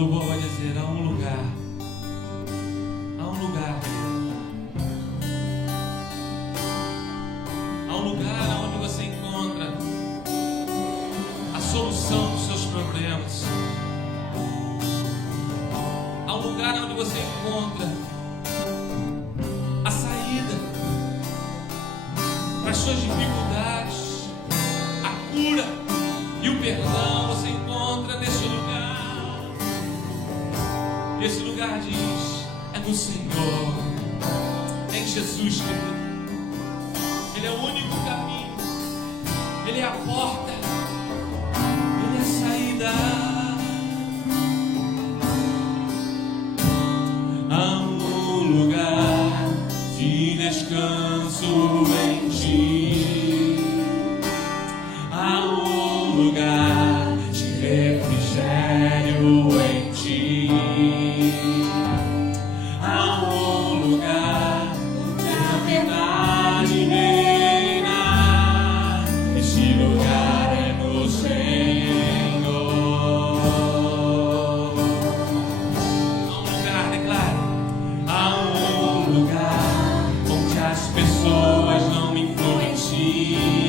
louvor vai dizer: há um lugar, há um lugar onde você encontra a solução dos seus problemas. Há um lugar onde você encontra a saída para as suas dificuldades, a cura e o perdão. Você encontra nesse lugar. Esse lugar diz: é no Senhor, é em Jesus, querido. Ele é o único caminho, Ele é a porta, Ele é a saída. Há um lugar de descanso em Ti. Há um lugar de refrigério em Ti. Há um lugar de verdade reina. Este lugar é no Senhor. Há um lugar, declare. Há um lugar onde as pessoas não me influenciam.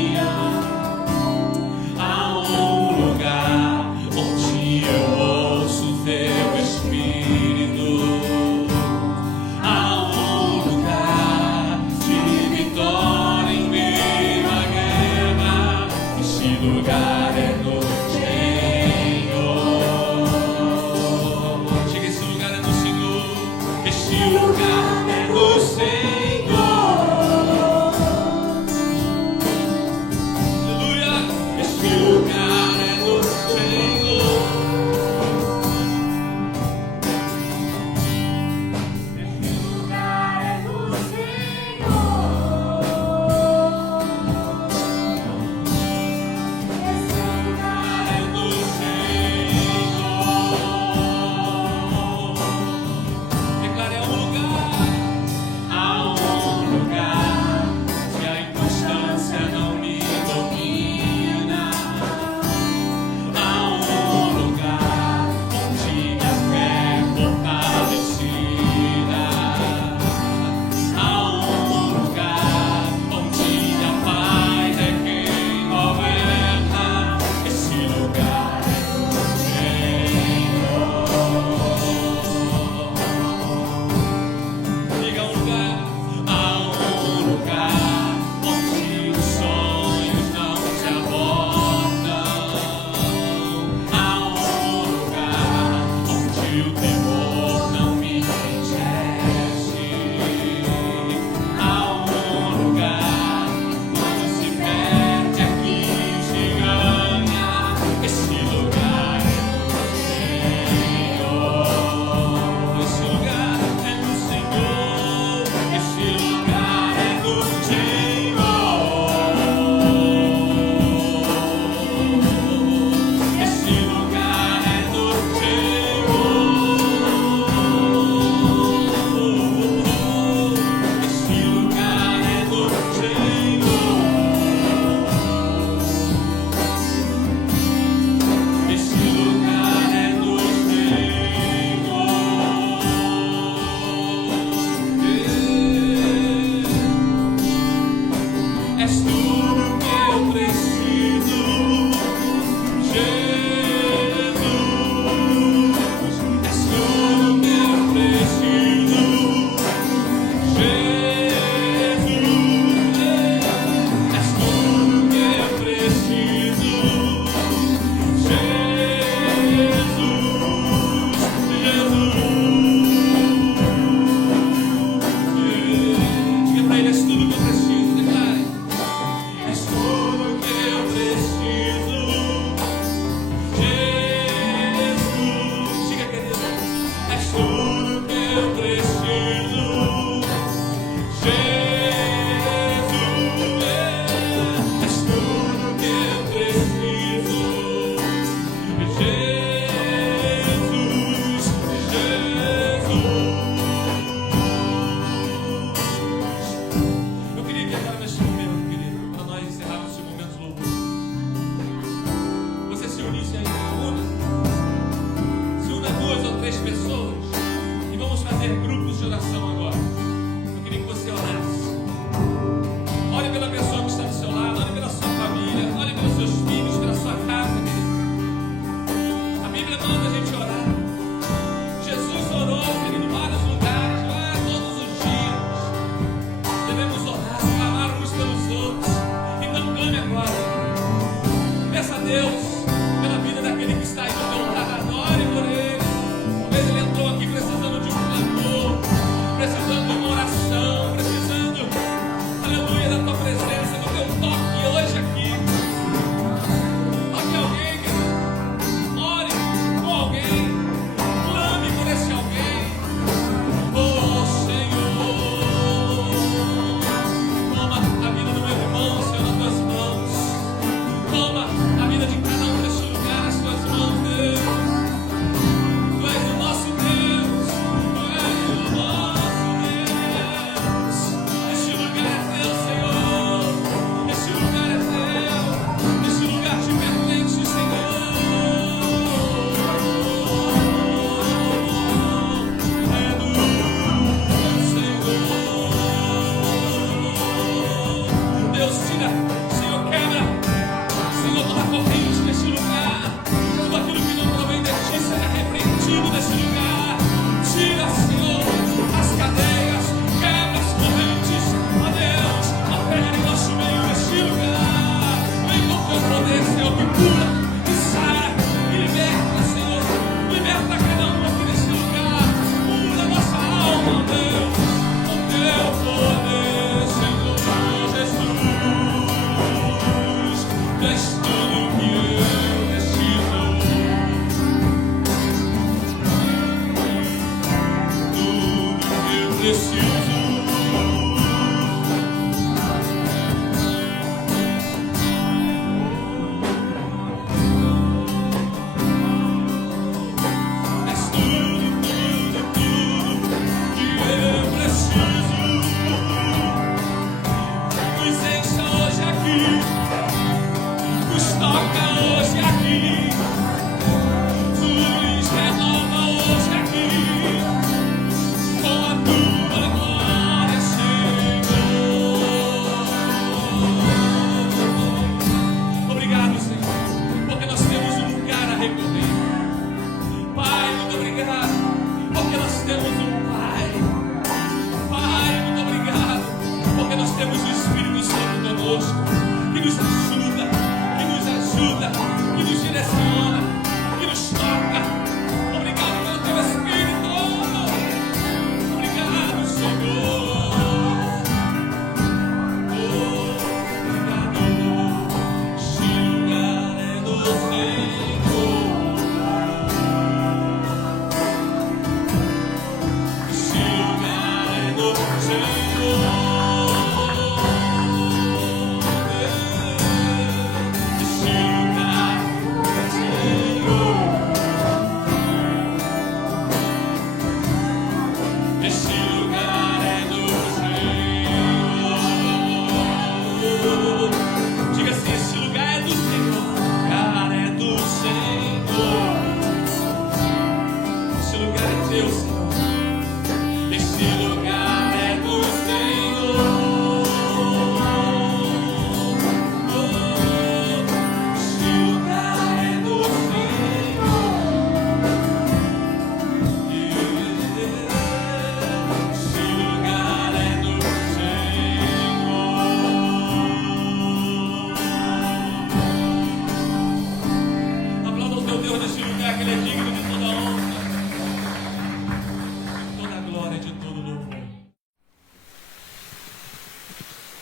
Há um lugar onde eu ouço Teu Espírito. Há um lugar de vitória em meio à guerra. Este lugar é no Senhor. Diga: esse lugar é no Senhor. Este lugar é no Senhor. Aleluia. Este lugar é no Senhor. Este lugar é no Senhor. Esse lugar é no Senhor. Declare: há um lugar. Há um lugar que a inconstância não me domina. Há um lugar onde a fé é fortalecida. Há um lugar onde a paz é quem governa. Esse lugar é no Senhor. Diga: um lugar. Há um lugar onde os sonhos não se abortam. Há um lugar onde o temor não me enriquece. Há um lugar quando se perde aqui se ganha. Esse lugar é no Senhor. Esse lugar é no Senhor. Esse lugar é no Senhor. Esse lugar é no Senhor. Esse lugar é no Senhor. Esse lugar é no Senhor. És tudo que eu preciso, Jesus. És tudo que eu preciso, Jesus. És tudo que eu preciso, Jesus. Diga pra Ele: és tudo que eu preciso. Declare: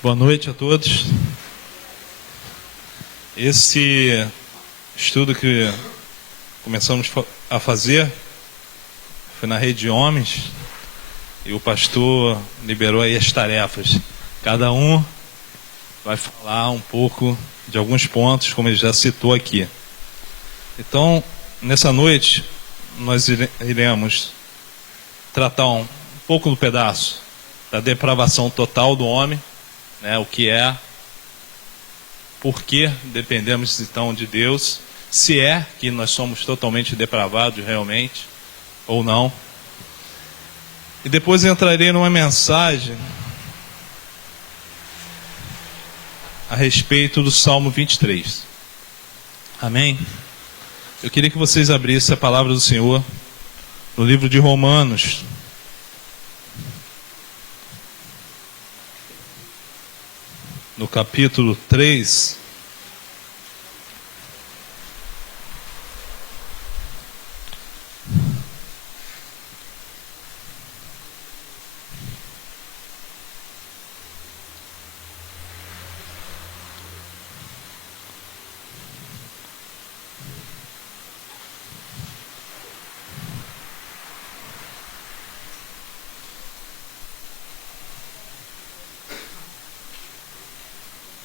Boa noite a todos. Esse estudo que começamos a fazer foi na Rede de Homens e o pastor liberou aí as tarefas. Cada um vai falar um pouco de alguns pontos, como ele já citou aqui. Então, nessa noite, nós iremos tratar um pouco do pedaço da depravação total do homem, né, o que é, por que dependemos então de Deus, se é que nós somos totalmente depravados realmente, ou não. E depois entrarei numa mensagem a respeito do Salmo 23. Amém? Eu queria que vocês abrissem a palavra do Senhor no livro de Romanos, no capítulo 3,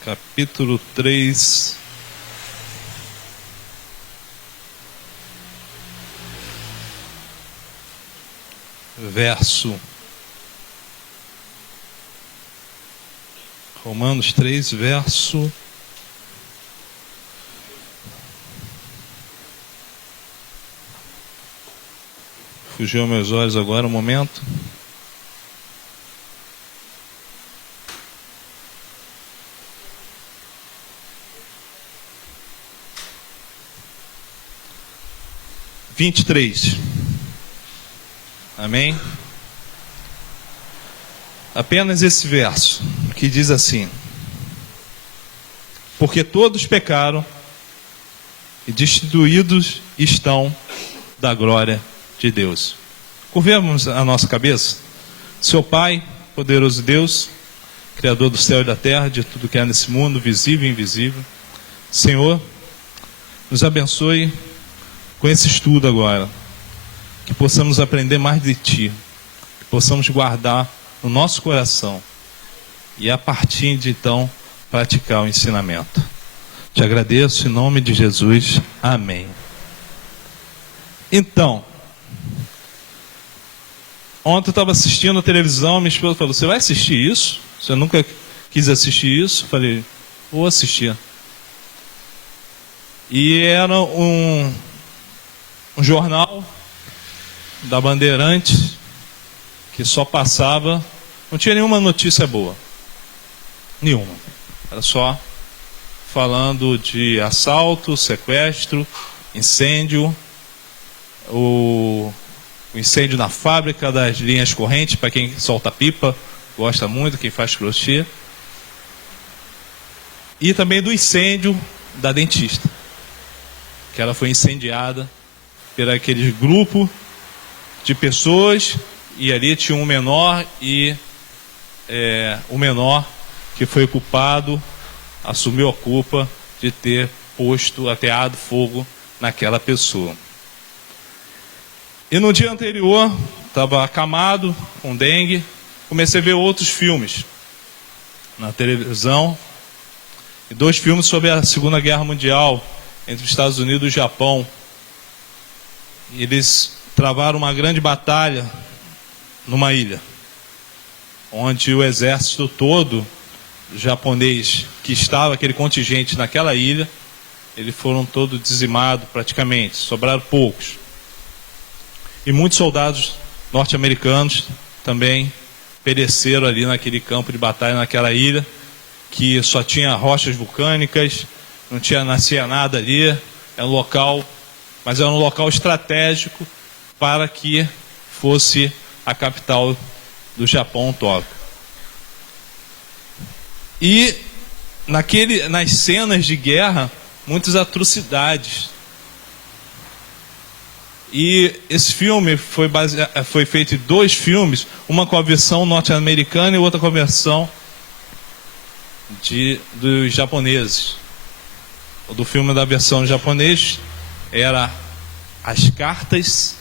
capítulo 3, verso Romanos 3, verso fugiu aos meus olhos agora um momento. Vinte e três. Amém? Apenas esse verso que diz assim: porque todos pecaram e destituídos estão da glória de Deus. Curvemos a nossa cabeça. Seu Pai, poderoso Deus, Criador do céu e da terra, de tudo que há nesse mundo, visível e invisível, Senhor, nos abençoe com esse estudo agora, que possamos aprender mais de Ti, que possamos guardar no nosso coração e a partir de então praticar o ensinamento. Te agradeço em nome de Jesus, amém. Então, ontem eu estava assistindo a televisão, minha esposa falou: você vai assistir isso? Você nunca quis assistir isso? Eu falei: vou assistir. E era um jornal da Bandeirantes que só passava, não tinha nenhuma notícia boa, nenhuma, era só falando de assalto, sequestro, incêndio, o incêndio na fábrica das linhas correntes, para quem solta pipa, gosta muito, quem faz crochê, e também do incêndio da dentista, que ela foi incendiada por aquele grupo de pessoas, e ali tinha um menor, e o menor que foi culpado assumiu a culpa de ter ateado fogo naquela pessoa. E no dia anterior, estava acamado com dengue, comecei a ver outros filmes na televisão, e 2 filmes sobre a Segunda Guerra Mundial entre os Estados Unidos e o Japão. Eles travaram uma grande batalha numa ilha, onde o exército todo japonês que estava, aquele contingente naquela ilha, eles foram todos dizimados praticamente, sobraram poucos. E muitos soldados norte-americanos também pereceram ali naquele campo de batalha, naquela ilha, que só tinha rochas vulcânicas, não nascia nada ali, era um local, mas era um local estratégico para que fosse a capital do Japão, Tóquio. E nas cenas de guerra, muitas atrocidades. E esse filme foi feito em 2 filmes, uma com a versão norte-americana e outra com a versão dos japoneses. O do filme da versão japonês era as cartas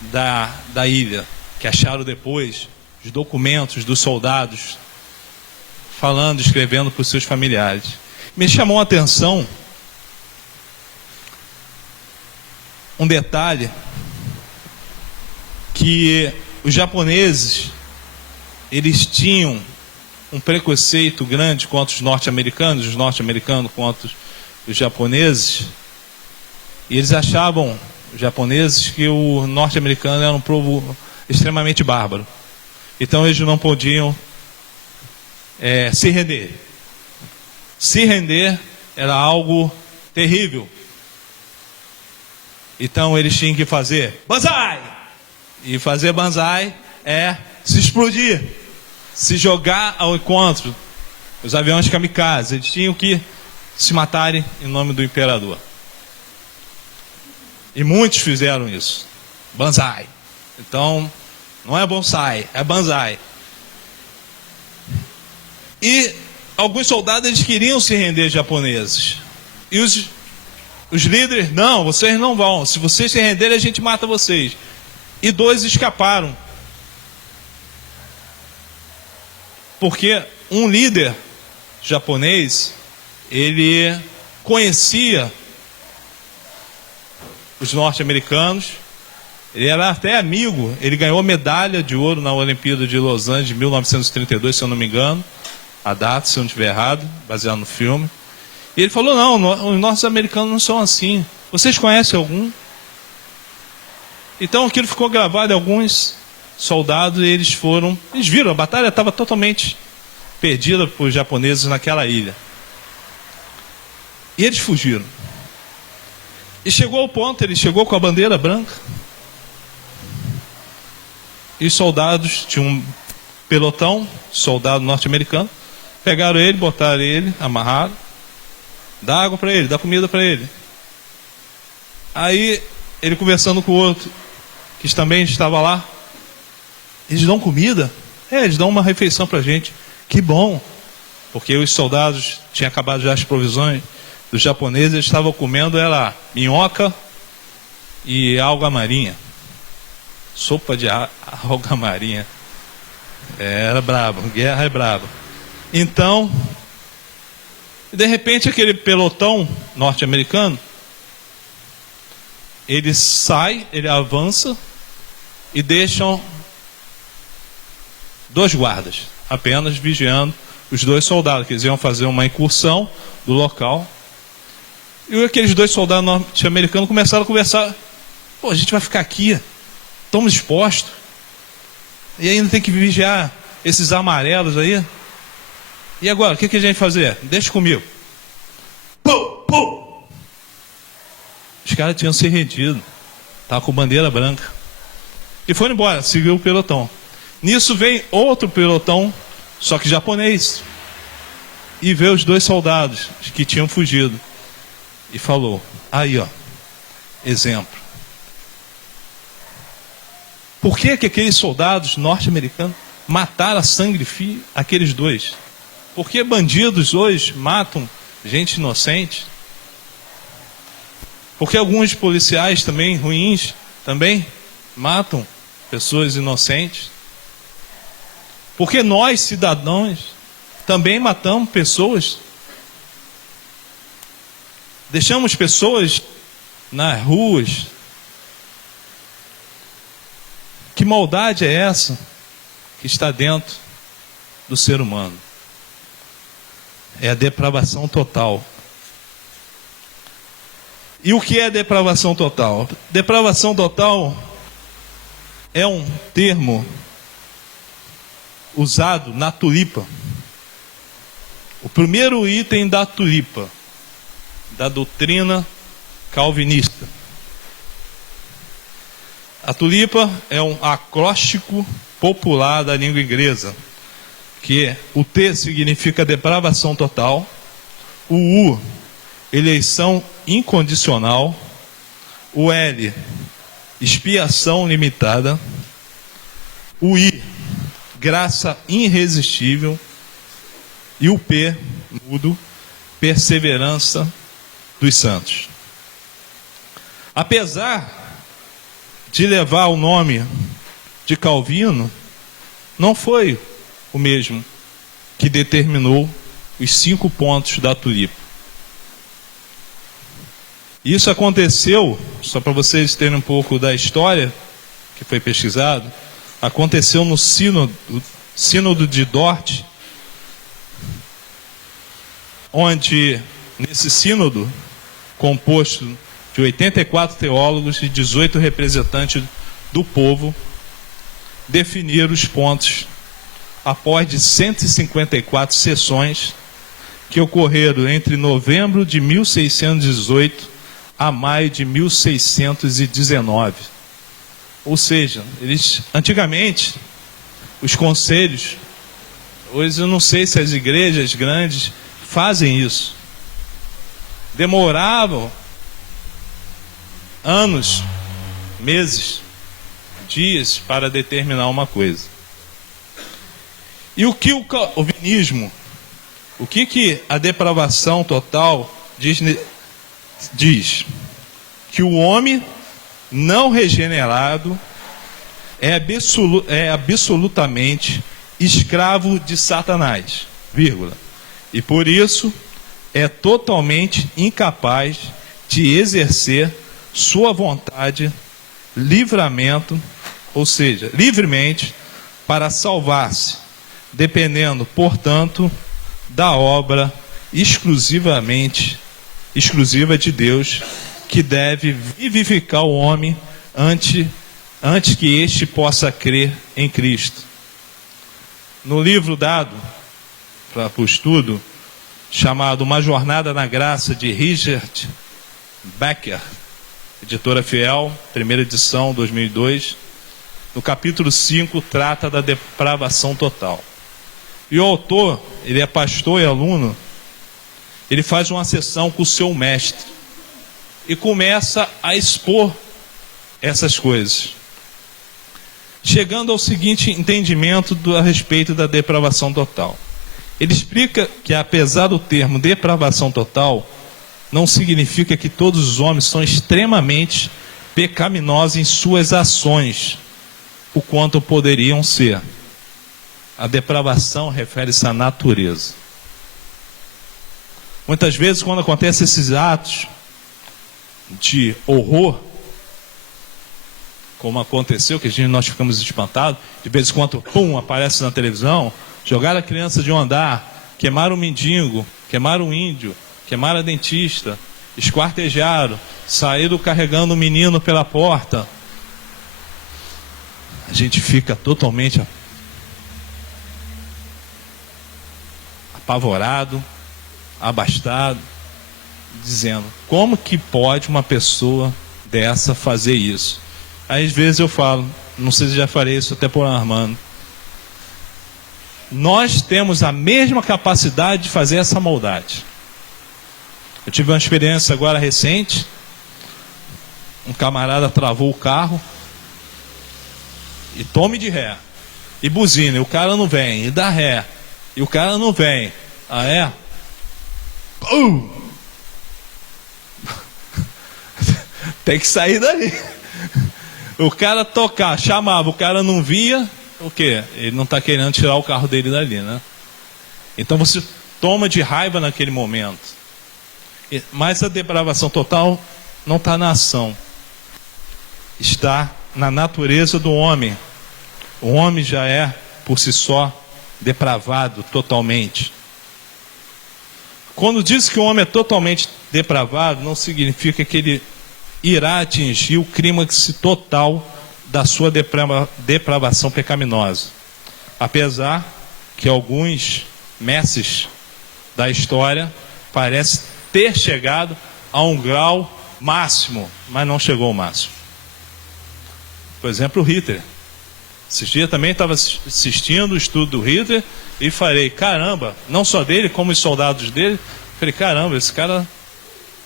da ilha, que acharam depois, os documentos dos soldados, falando, escrevendo para os seus familiares. Me chamou a atenção um detalhe, que os japoneses, eles tinham um preconceito grande contra os norte-americanos contra os japoneses, e eles achavam, os japoneses, que o norte-americano era um povo extremamente bárbaro. Então eles não podiam se render. Se render era algo terrível. Então eles tinham que fazer banzai! E fazer banzai é se explodir, se jogar ao encontro. Os aviões kamikaze, eles tinham que se matarem em nome do imperador. E muitos fizeram isso. Banzai. Então, não é bonsai, é banzai. E alguns soldados, eles queriam se render japoneses. E os líderes, não, vocês não vão. Se vocês se renderem, a gente mata vocês. E 2 escaparam. Porque um líder japonês, ele conhecia os norte-americanos, ele era até amigo, ele ganhou medalha de ouro na Olimpíada de Los Angeles de 1932, se eu não me engano, a data, se eu não estiver errado, baseado no filme. E ele falou, não, os norte-americanos não são assim. Vocês conhecem algum? Então aquilo ficou gravado em alguns soldados, e eles viram, a batalha estava totalmente perdida por japoneses naquela ilha. E eles fugiram. E chegou ao ponto, ele chegou com a bandeira branca. E os soldados, tinha um pelotão, soldado norte-americano, pegaram ele, botaram ele, amarraram, dá água para ele, dá comida para ele. Aí, ele conversando com o outro, que também estava lá, eles dão comida? Eles dão uma refeição para a gente. Que bom, porque os soldados tinham acabado já as provisões dos japoneses, eles estavam comendo era minhoca e alga marinha. Sopa de alga marinha. Era brabo, guerra é braba. Então, de repente aquele pelotão norte-americano, ele sai, ele avança e deixam 2 guardas, apenas vigiando os 2 soldados, que eles iam fazer uma incursão do local. E aqueles 2 soldados norte-americanos começaram a conversar. Pô, a gente vai ficar aqui, estamos expostos, e ainda tem que vigiar esses amarelos aí. E agora, o que a gente vai fazer? Deixa comigo. Pum, pum. Os caras tinham se rendido, estavam com bandeira branca, e foram embora, seguiu o pelotão. Nisso vem outro pelotão, só que japonês, e vê os 2 soldados que tinham fugido. E falou, aí ó, exemplo. Por que aqueles soldados norte-americanos mataram a sangue frio aqueles 2? Por que bandidos hoje matam gente inocente? Porque alguns policiais também, ruins, também matam pessoas inocentes? Porque nós, cidadãos, também matamos pessoas? Deixamos pessoas nas ruas? Que maldade é essa que está dentro do ser humano? É a depravação total. E o que é depravação total? Depravação total é um termo usado na tulipa. O primeiro item da tulipa, da doutrina calvinista. A tulipa é um acróstico popular da língua inglesa, que o T significa depravação total, o U, eleição incondicional, o L, expiação limitada, o I, graça irresistível, E o P, mudo, perseverança dos santos. Apesar de levar o nome de Calvino, não foi o mesmo que determinou os 5 pontos da tulipa. Isso aconteceu, só para vocês terem um pouco da história que foi pesquisado, aconteceu no Sínodo de Dort, onde, nesse sínodo, composto de 84 teólogos e 18 representantes do povo, definiram os pontos após de 154 sessões que ocorreram entre novembro de 1618 a maio de 1619. Ou seja, antigamente, os conselhos, hoje eu não sei se as igrejas grandes fazem isso, demoravam anos, meses, dias para determinar uma coisa. E o que o calvinismo, o que a depravação total diz? Que o homem não regenerado é absolutamente escravo de Satanás, vírgula, e por isso é totalmente incapaz de exercer sua vontade, livramento, ou seja, livremente, para salvar-se, dependendo, portanto, da obra exclusiva de Deus, que deve vivificar o homem antes que este possa crer em Cristo. No livro dado para o estudo, chamado Uma Jornada na Graça, de Richard Becker, editora Fiel, primeira edição, 2002, no capítulo 5, trata da depravação total. E o autor, ele é pastor e aluno, ele faz uma sessão com o seu mestre e começa a expor essas coisas, chegando ao seguinte entendimento a respeito da depravação total. Ele explica que, apesar do termo depravação total, não significa que todos os homens são extremamente pecaminosos em suas ações, o quanto poderiam ser. A depravação refere-se à natureza. Muitas vezes, quando acontecem esses atos de horror, como aconteceu, que nós ficamos espantados, de vez em quando, pum, aparece na televisão, jogaram a criança de um andar, queimaram o mendigo, queimaram o índio, queimaram a dentista, esquartejaram, saíram carregando o menino pela porta. A gente fica totalmente apavorado, abastado, dizendo: como que pode uma pessoa dessa fazer isso? Às vezes eu falo, não sei se já farei isso até por Armando, nós temos a mesma capacidade de fazer essa maldade. Eu tive uma experiência agora recente, um camarada travou o carro e tome de ré, e buzina, e o cara não vem, e dá ré, e o cara não vem. Ah, é? Tem que sair dali. O cara tocar, chamava, o cara não via, o quê? Ele não está querendo tirar o carro dele dali, né? Então você toma de raiva naquele momento. Mas a depravação total não está na ação, está na natureza do homem. O homem já é, por si só, depravado totalmente. Quando diz que o homem é totalmente depravado, não significa que ele irá atingir o clímax total da sua depravação pecaminosa. Apesar que alguns mestres da história parecem ter chegado a um grau máximo, mas não chegou ao máximo. Por exemplo, o Hitler. Esses dias também estava assistindo o estudo do Hitler e falei, caramba, não só dele, como os soldados dele, falei, caramba, esse cara,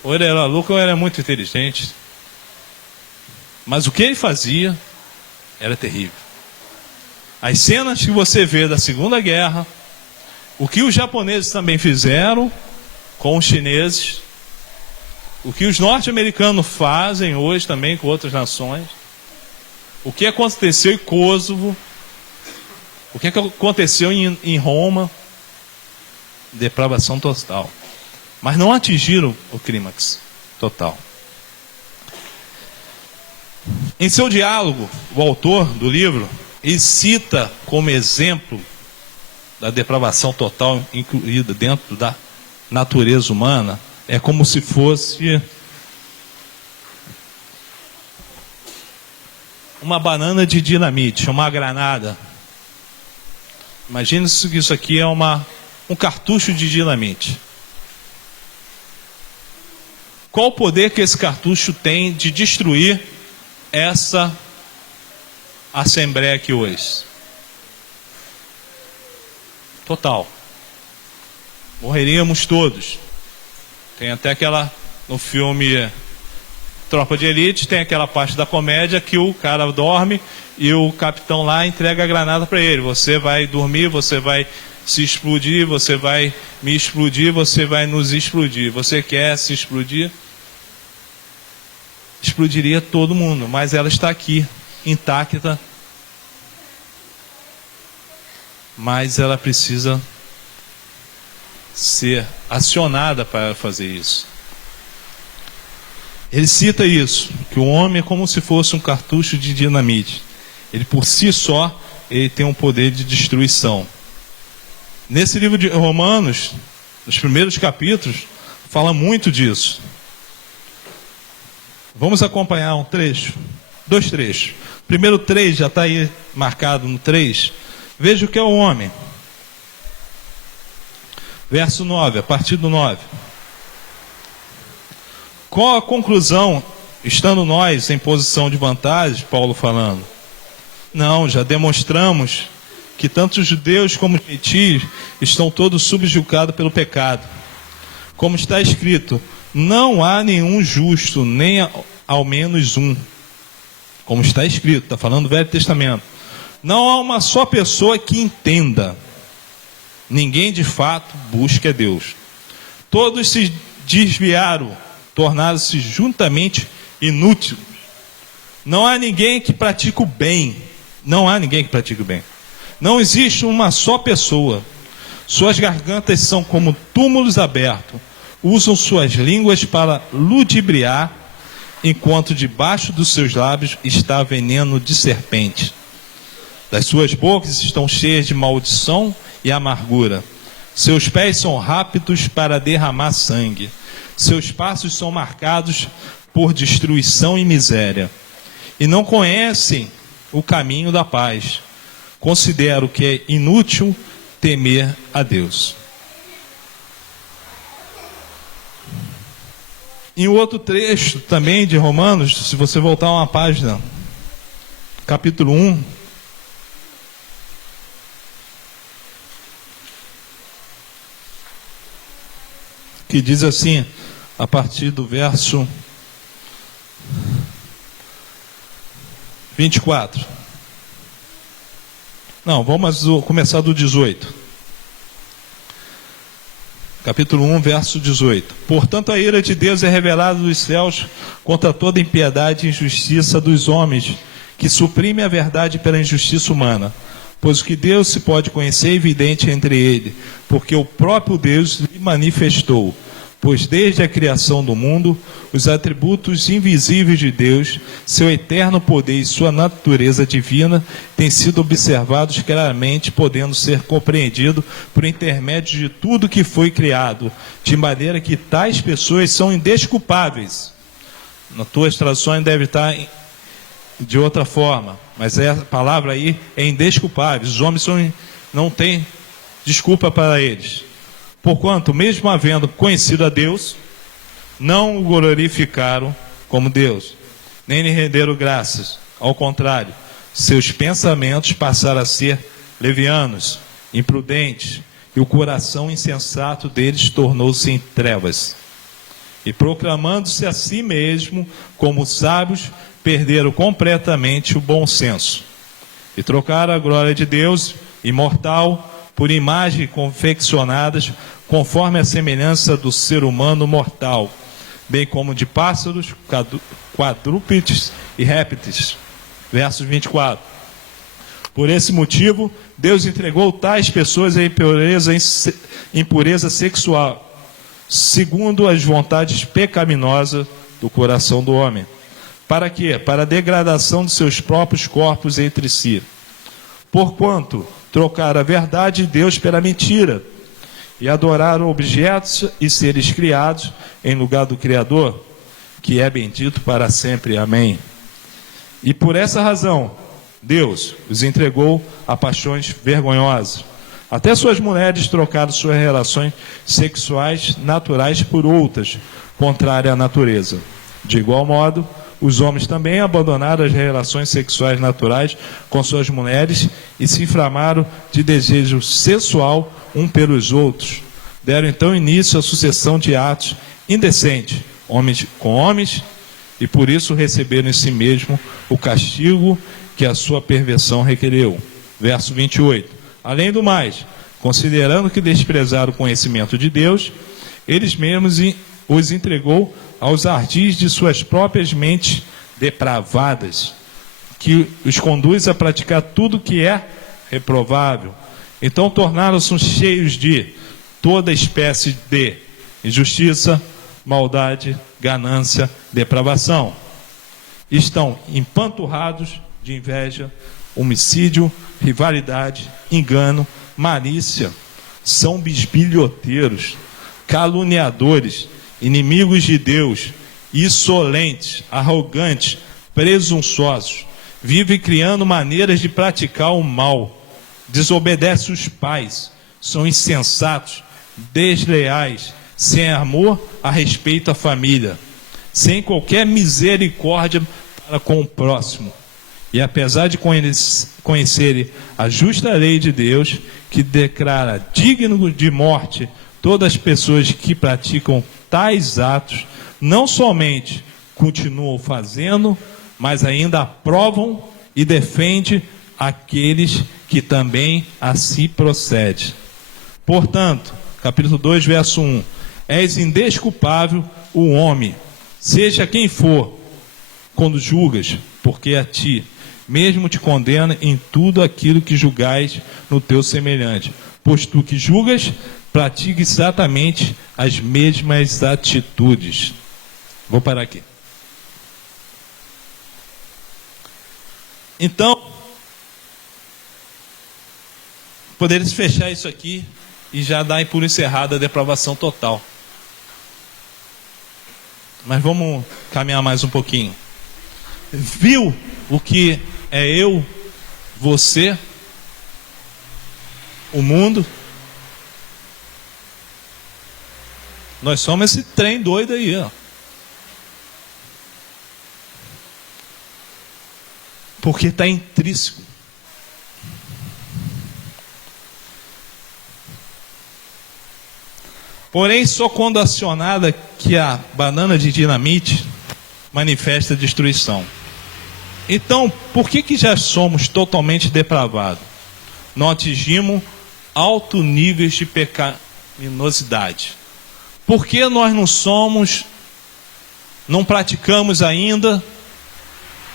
ou ele era louco ou ele era muito inteligente. Mas o que ele fazia era terrível. As cenas que você vê da Segunda Guerra O que os japoneses também fizeram com os chineses, o que os norte-americanos fazem hoje também com outras nações, o que aconteceu em Kosovo, o que aconteceu em Roma, depravação total. Mas não atingiram o clímax total. Em seu diálogo, o autor do livro, ele cita como exemplo da depravação total incluída dentro da natureza humana, é como se fosse uma banana de dinamite, uma granada. Imagine que isso aqui é um cartucho de dinamite. Qual o poder que esse cartucho tem de destruir essa assembleia aqui hoje? Total. Morreríamos todos. Tem até aquela, no filme Tropa de Elite, tem aquela parte da comédia que o cara dorme e o capitão lá entrega a granada para ele. Você vai dormir, você vai se explodir, você vai me explodir, você vai nos explodir. Você quer se explodir? Explodiria todo mundo, mas ela está aqui, intacta. Mas ela precisa ser acionada para fazer isso. Ele cita isso, que o homem é como se fosse um cartucho de dinamite. Ele por si só, ele tem um poder de destruição. Nesse livro de Romanos, nos primeiros capítulos, fala muito disso. Vamos acompanhar um trecho, 2 trechos. O primeiro 3 já está aí marcado no 3. Veja o que é o homem. Verso 9, a partir do 9. Qual a conclusão, estando nós em posição de vantagem, Paulo falando? Não, já demonstramos que tanto os judeus como os gentios estão todos subjugados pelo pecado. Como está escrito, não há nenhum justo, nem ao menos um. Como está escrito, está falando do Velho Testamento. Não há uma só pessoa que entenda. Ninguém de fato busca a Deus. Todos se desviaram, tornaram-se juntamente inúteis. Não há ninguém que pratique o bem. Não há ninguém que pratique o bem. Não existe uma só pessoa. Suas gargantas são como túmulos abertos. Usam suas línguas para ludibriar, enquanto debaixo dos seus lábios está veneno de serpente. Das suas bocas estão cheias de maldição e amargura. Seus pés são rápidos para derramar sangue. Seus passos são marcados por destruição e miséria. E não conhecem o caminho da paz. Considero que é inútil temer a Deus. Em outro trecho também de Romanos, se você voltar uma página, capítulo 1, que diz assim, a partir do verso 24. Não, vamos começar do 18. Capítulo 1, verso 18. Portanto, a ira de Deus é revelada dos céus contra toda impiedade e injustiça dos homens, que suprime a verdade pela injustiça humana. Pois o que Deus se pode conhecer é evidente entre ele, porque o próprio Deus lhe manifestou. Pois desde a criação do mundo, os atributos invisíveis de Deus, seu eterno poder e sua natureza divina, têm sido observados claramente, podendo ser compreendidos por intermédio de tudo que foi criado, de maneira que tais pessoas são indesculpáveis. Nas tuas traduções deve estar de outra forma, mas a palavra aí é indesculpáveis. Os homens não têm desculpa para eles. Porquanto, mesmo havendo conhecido a Deus, não o glorificaram como Deus, nem lhe renderam graças. Ao contrário, seus pensamentos passaram a ser levianos, imprudentes, e o coração insensato deles tornou-se em trevas. E proclamando-se a si mesmo como sábios, perderam completamente o bom senso. E trocaram a glória de Deus, imortal, por imagem confeccionadas conforme a semelhança do ser humano mortal, bem como de pássaros, quadrúpedes e répteis. Versos 24. Por esse motivo, Deus entregou tais pessoas à impureza sexual, segundo as vontades pecaminosas do coração do homem. Para quê? Para a degradação de seus próprios corpos entre si. Porquanto trocaram a verdade de Deus pela mentira, e adoraram objetos e seres criados em lugar do Criador, que é bendito para sempre. Amém. E por essa razão, Deus os entregou a paixões vergonhosas. Até suas mulheres trocaram suas relações sexuais naturais por outras, contrárias à natureza. De igual modo, os homens também abandonaram as relações sexuais naturais com suas mulheres e se inflamaram de desejo sexual um pelos outros. Deram então início à sucessão de atos indecentes, homens com homens, e por isso receberam em si mesmo o castigo que a sua perversão requereu. Verso 28. Além do mais, considerando que desprezaram o conhecimento de Deus, eles mesmos os entregou aos ardis de suas próprias mentes depravadas, que os conduz a praticar tudo que é reprovável. Então tornaram-se cheios de toda espécie de injustiça, maldade, ganância, depravação. Estão empanturrados de inveja, homicídio, rivalidade, engano, malícia. São bisbilhoteiros, caluniadores, inimigos de Deus, insolentes, arrogantes, presunçosos. Vivem criando maneiras de praticar o mal. Desobedecem os pais. São insensatos, desleais, sem amor a respeito à família, sem qualquer misericórdia para com o próximo. E apesar de conhecerem a justa lei de Deus, que declara digno de morte todas as pessoas que praticam tais atos, não somente continuam fazendo, mas ainda aprovam e defendem aqueles que também assim procedem. Portanto, capítulo 2, verso 1. És indesculpável o homem, seja quem for, quando julgas, porque a ti mesmo te condena em tudo aquilo que julgais no teu semelhante. Pois tu que julgas, pratica exatamente as mesmas atitudes. Vou parar aqui. Então, poderia fechar isso aqui e já dar por encerrada a depravação total. Mas vamos caminhar mais um pouquinho. Viu o que é eu, você, o mundo? Nós somos esse trem doido aí, ó. Porque está intrínseco. Porém, só quando acionada que a banana de dinamite manifesta destruição. Então, por que já somos totalmente depravados? Não atingimos altos níveis de pecaminosidade. Por que nós não praticamos ainda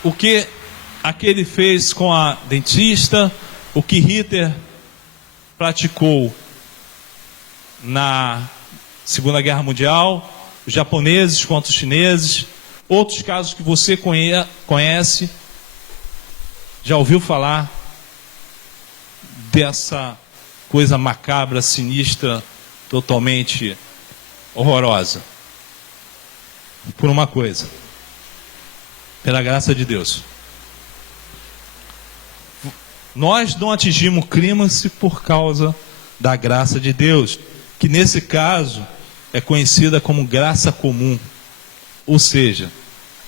o que aquele fez com a dentista, o que Hitler praticou na Segunda Guerra Mundial, os japoneses contra os chineses, outros casos que você conhece, já ouviu falar dessa coisa macabra, sinistra, totalmente horrorosa? Por uma coisa, pela graça de Deus. Nós não atingimos clímax por causa da graça de Deus, que nesse caso é conhecida como graça comum, ou seja,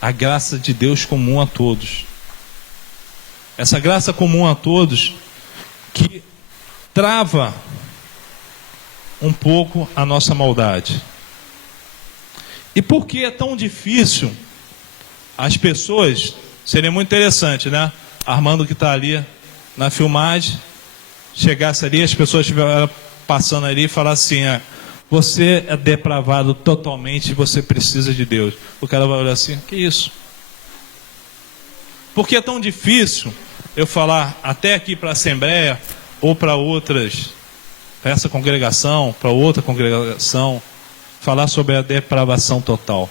a graça de Deus comum a todos. Essa graça comum a todos que trava um pouco a nossa maldade. E por que é tão difícil as pessoas? Seria muito interessante, né? Armando, que está ali na filmagem, chegasse ali, as pessoas estivessem passando ali e falassem assim, você é depravado totalmente e você precisa de Deus. O cara vai olhar assim, que isso? Por que é tão difícil eu falar até aqui para a Assembleia ou para outras, para essa congregação, para outra congregação, falar sobre a depravação total?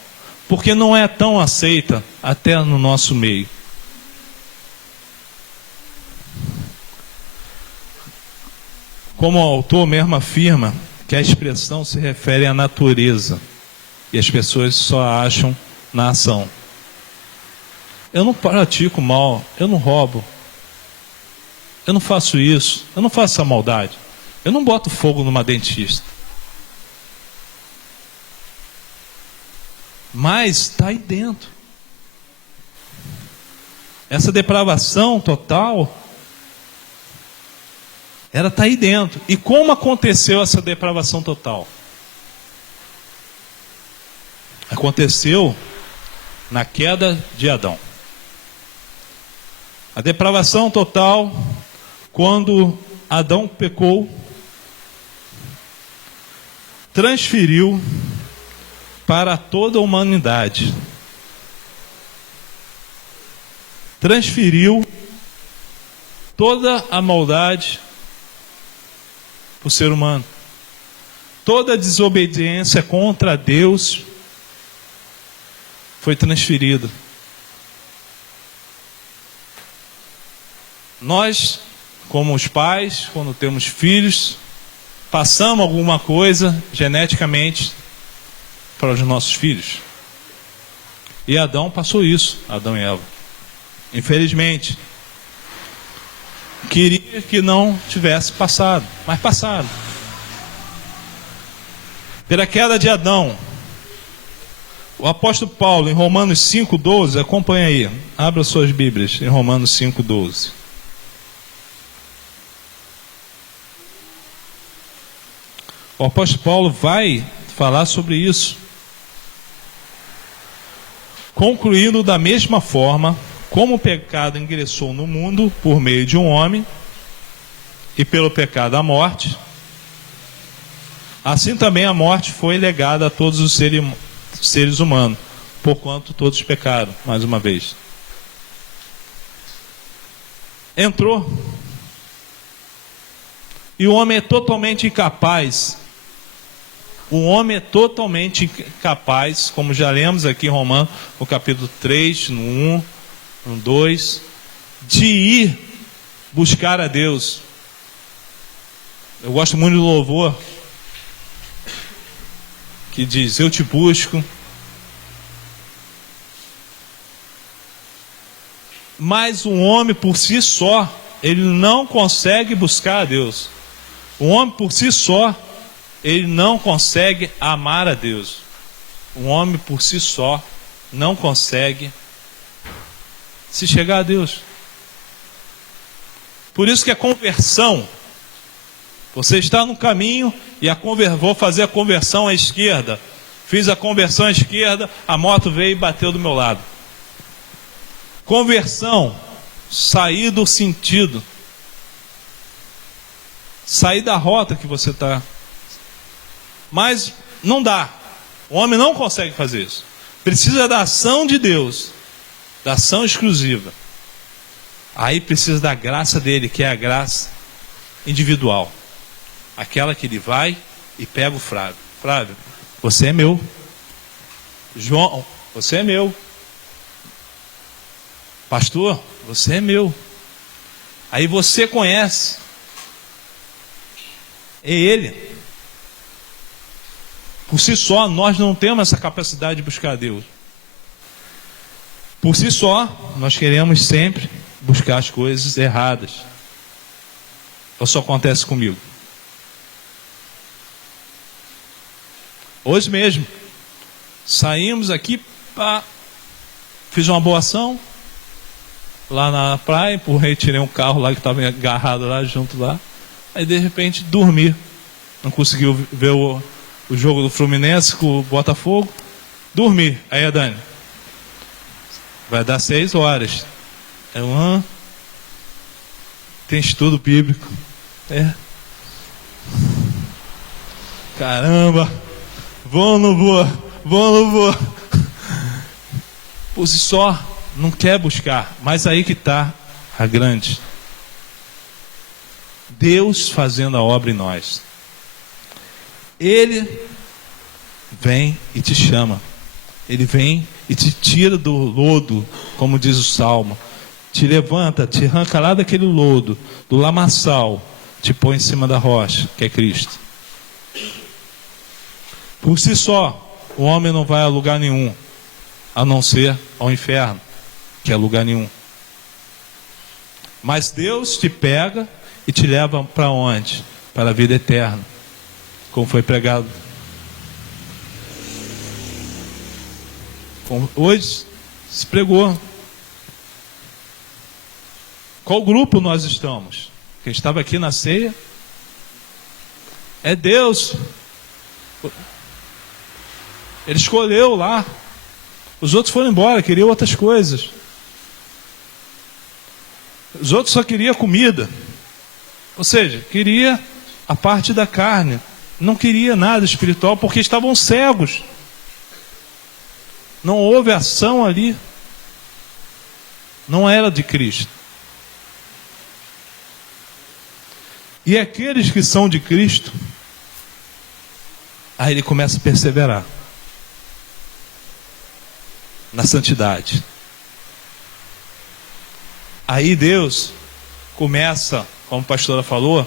Porque não é tão aceita até no nosso meio. Como o autor mesmo afirma que a expressão se refere à natureza e as pessoas só acham na ação. Eu não pratico mal, eu não roubo, eu não faço isso, eu não faço essa maldade, eu não boto fogo numa dentista. Mas está aí dentro. Essa depravação total, ela está aí dentro. E como aconteceu essa depravação total? Aconteceu na queda de Adão. A depravação total, quando Adão pecou, transferiu para toda a humanidade. Transferiu toda a maldade para o ser humano. Toda a desobediência contra Deus foi transferida. Nós, como os pais, quando temos filhos, passamos alguma coisa geneticamente para os nossos filhos. E Adão passou isso, Adão e Eva. Infelizmente, queria que não tivesse passado, mas passaram. Pela queda de Adão, o apóstolo Paulo, em Romanos 5,12, acompanha aí, abra suas Bíblias, em Romanos 5,12. O apóstolo Paulo vai falar sobre isso, concluindo da mesma forma, como o pecado ingressou no mundo por meio de um homem, e pelo pecado a morte, assim também a morte foi legada a todos os seres humanos, porquanto todos pecaram, mais uma vez. Entrou, e o homem é totalmente incapaz. O homem é totalmente incapaz, como já lemos aqui em Romanos, no capítulo 3, no 1, no 2, de ir buscar a Deus. Eu gosto muito do louvor que diz, eu te busco. Mas o homem por si só, ele não consegue buscar a Deus. O homem por si só, ele não consegue amar a Deus. Um homem por si só não consegue se chegar a Deus. Por isso que a conversão, você está no caminho e vou fazer a conversão à esquerda. Fiz a conversão à esquerda, a moto veio e bateu do meu lado. Conversão, sair do sentido, sair da rota que você está. Mas não dá. O homem não consegue fazer isso. Precisa da ação de Deus, da ação exclusiva. Aí precisa da graça dele, que é a graça individual. Aquela que ele vai e pega o Flávio. Flávio, você é meu. João, você é meu. Pastor, você é meu. Aí você conhece. É ele. Por si só, nós não temos essa capacidade de buscar Deus. Por si só, nós queremos sempre buscar as coisas erradas. Isso acontece comigo. Hoje mesmo, saímos aqui, fiz uma boa ação, lá na praia, empurrei, tirei um carro lá que estava agarrado lá, junto lá. Aí de repente, dormi. Não conseguiu ver o jogo do Fluminense com o Botafogo. Dormi. Aí a Dani, vai dar 6 horas. Tem estudo bíblico. Caramba, vou ou não vou? Vou ou não vou? Por si só, não quer buscar, mas aí que está a grande. Deus fazendo a obra em nós. Ele vem e te chama. Ele vem e te tira do lodo, como diz o Salmo. Te levanta, te arranca lá daquele lodo, do lamaçal, te põe em cima da rocha, que é Cristo. Por si só, o homem não vai a lugar nenhum, a não ser ao inferno, que é lugar nenhum. Mas Deus te pega e te leva para onde? Para a vida eterna, como foi pregado. Hoje se pregou. Qual grupo nós estamos? Quem estava aqui na ceia? É Deus. Ele escolheu lá. Os outros foram embora, queriam outras coisas. Os outros só queriam comida. Ou seja, queria a parte da carne. Não queria nada espiritual porque estavam cegos. Não houve ação ali. Não era de Cristo. E aqueles que são de Cristo, aí ele começa a perseverar na santidade. Aí Deus começa, como a pastora falou,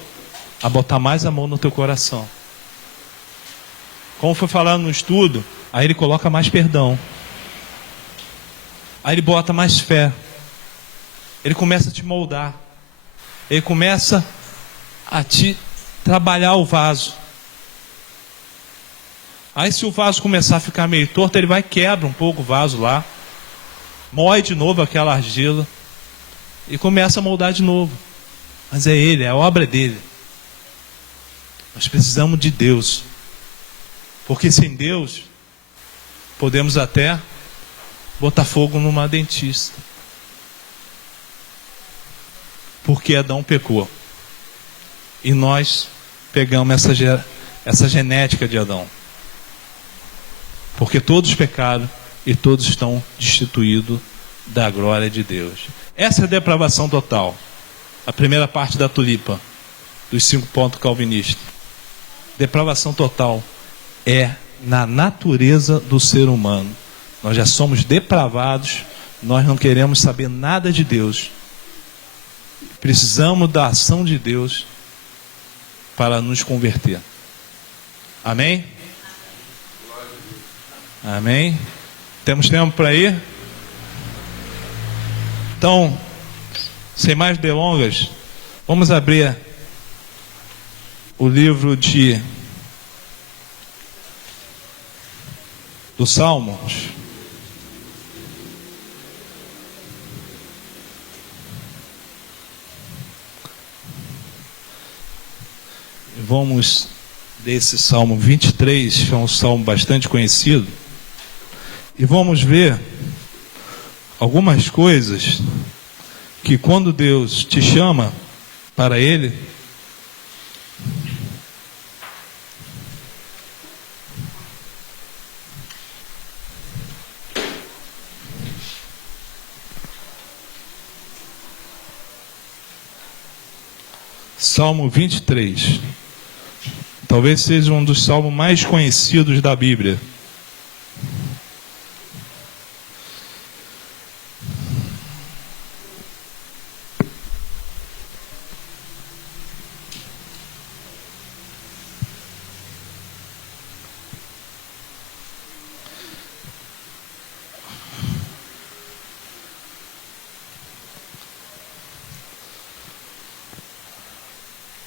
a botar mais amor no teu coração. Como foi falado no estudo, aí ele coloca mais perdão. Aí ele bota mais fé. Ele começa a te moldar. Ele começa a te trabalhar o vaso. Aí se o vaso começar a ficar meio torto, ele vai e quebra um pouco o vaso lá, moe de novo aquela argila e começa a moldar de novo. Mas é ele, é a obra dele. Nós precisamos de Deus, porque sem Deus podemos até botar fogo numa dentista, porque Adão pecou e nós pegamos essa genética de Adão. Porque todos pecaram e todos estão destituídos da glória de Deus. Essa é a depravação total. A primeira parte da tulipa, dos 5 pontos calvinistas. Depravação total é na natureza do ser humano. Nós já somos depravados, nós não queremos saber nada de Deus. Precisamos da ação de Deus para nos converter. Amém? Amém? Temos tempo para ir? Então, sem mais delongas, vamos abrir o livro dos Salmos. Vamos desse Salmo 23, que é um salmo bastante conhecido. E vamos ver algumas coisas que quando Deus te chama para Ele, Salmo 23, talvez seja um dos salmos mais conhecidos da Bíblia.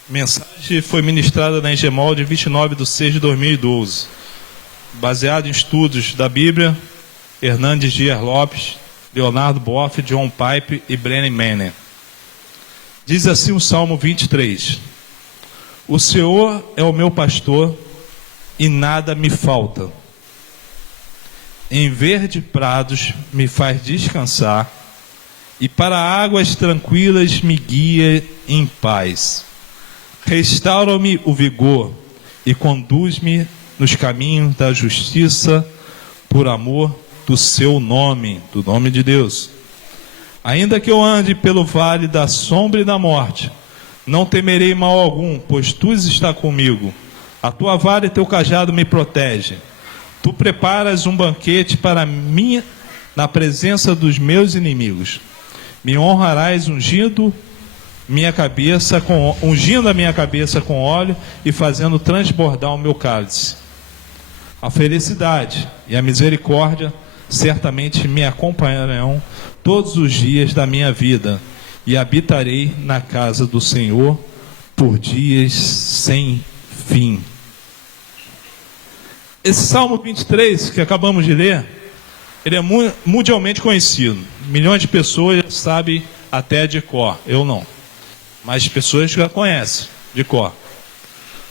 A mensagem foi ministrada na Engemol de 29/6/2012, baseado em estudos da Bíblia, Hernandes Dias Lopes, Leonardo Boff, John Pipe e Brennan Manning. Diz assim o Salmo 23: O Senhor é o meu pastor e nada me falta. Em verdes prados me faz descansar e para águas tranquilas me guia em paz. Restaura-me o vigor e conduz-me nos caminhos da justiça por amor do seu nome, do nome de Deus. Ainda que eu ande pelo vale da sombra e da morte, não temerei mal algum, pois tu está comigo. A tua vara e teu cajado me protegem. Tu preparas um banquete para mim na presença dos meus inimigos. Me honrarás ungindo a minha cabeça com óleo e fazendo transbordar o meu cálice. A felicidade e a misericórdia certamente me acompanharão todos os dias da minha vida, e habitarei na casa do Senhor por dias sem fim. Esse Salmo 23 que acabamos de ler, ele é mundialmente conhecido. Milhões de pessoas sabem até de cor. Eu não, mas pessoas já conhecem de cor.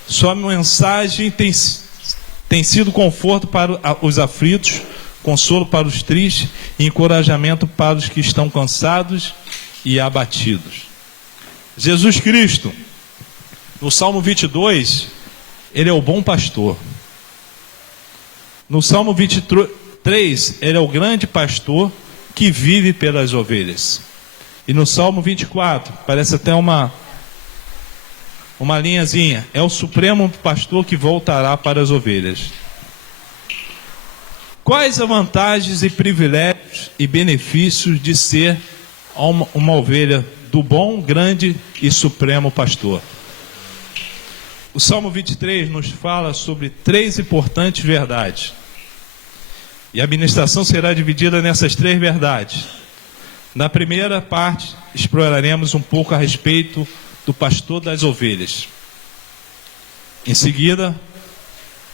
Sua mensagem tem sido conforto para os aflitos, consolo para os tristes e encorajamento para os que estão cansados e abatidos. Jesus Cristo, no Salmo 22, ele é o bom pastor. No Salmo 23, ele é o grande pastor que vive pelas ovelhas. E no Salmo 24, parece até uma linhazinha, é o supremo pastor que voltará para as ovelhas. Quais as vantagens e privilégios e benefícios de ser uma ovelha do bom, grande e supremo pastor? O Salmo 23 nos fala sobre 3 importantes verdades. E a ministração será dividida nessas 3 verdades. Na primeira parte, exploraremos um pouco a respeito do pastor das ovelhas. Em seguida,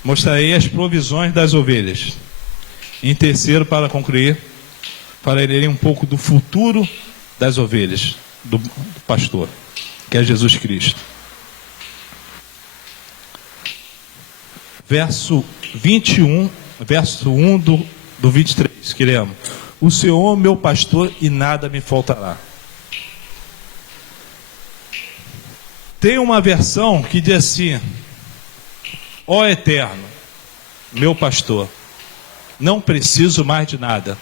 mostrarei as provisões das ovelhas. Em terceiro, para concluir, falarei um pouco do futuro das ovelhas, do pastor, que é Jesus Cristo. Verso 21, verso 1 do 23, que lemos: o Senhor é meu pastor e nada me faltará. Tem uma versão que diz assim: ó Eterno, meu pastor, não preciso mais de nada.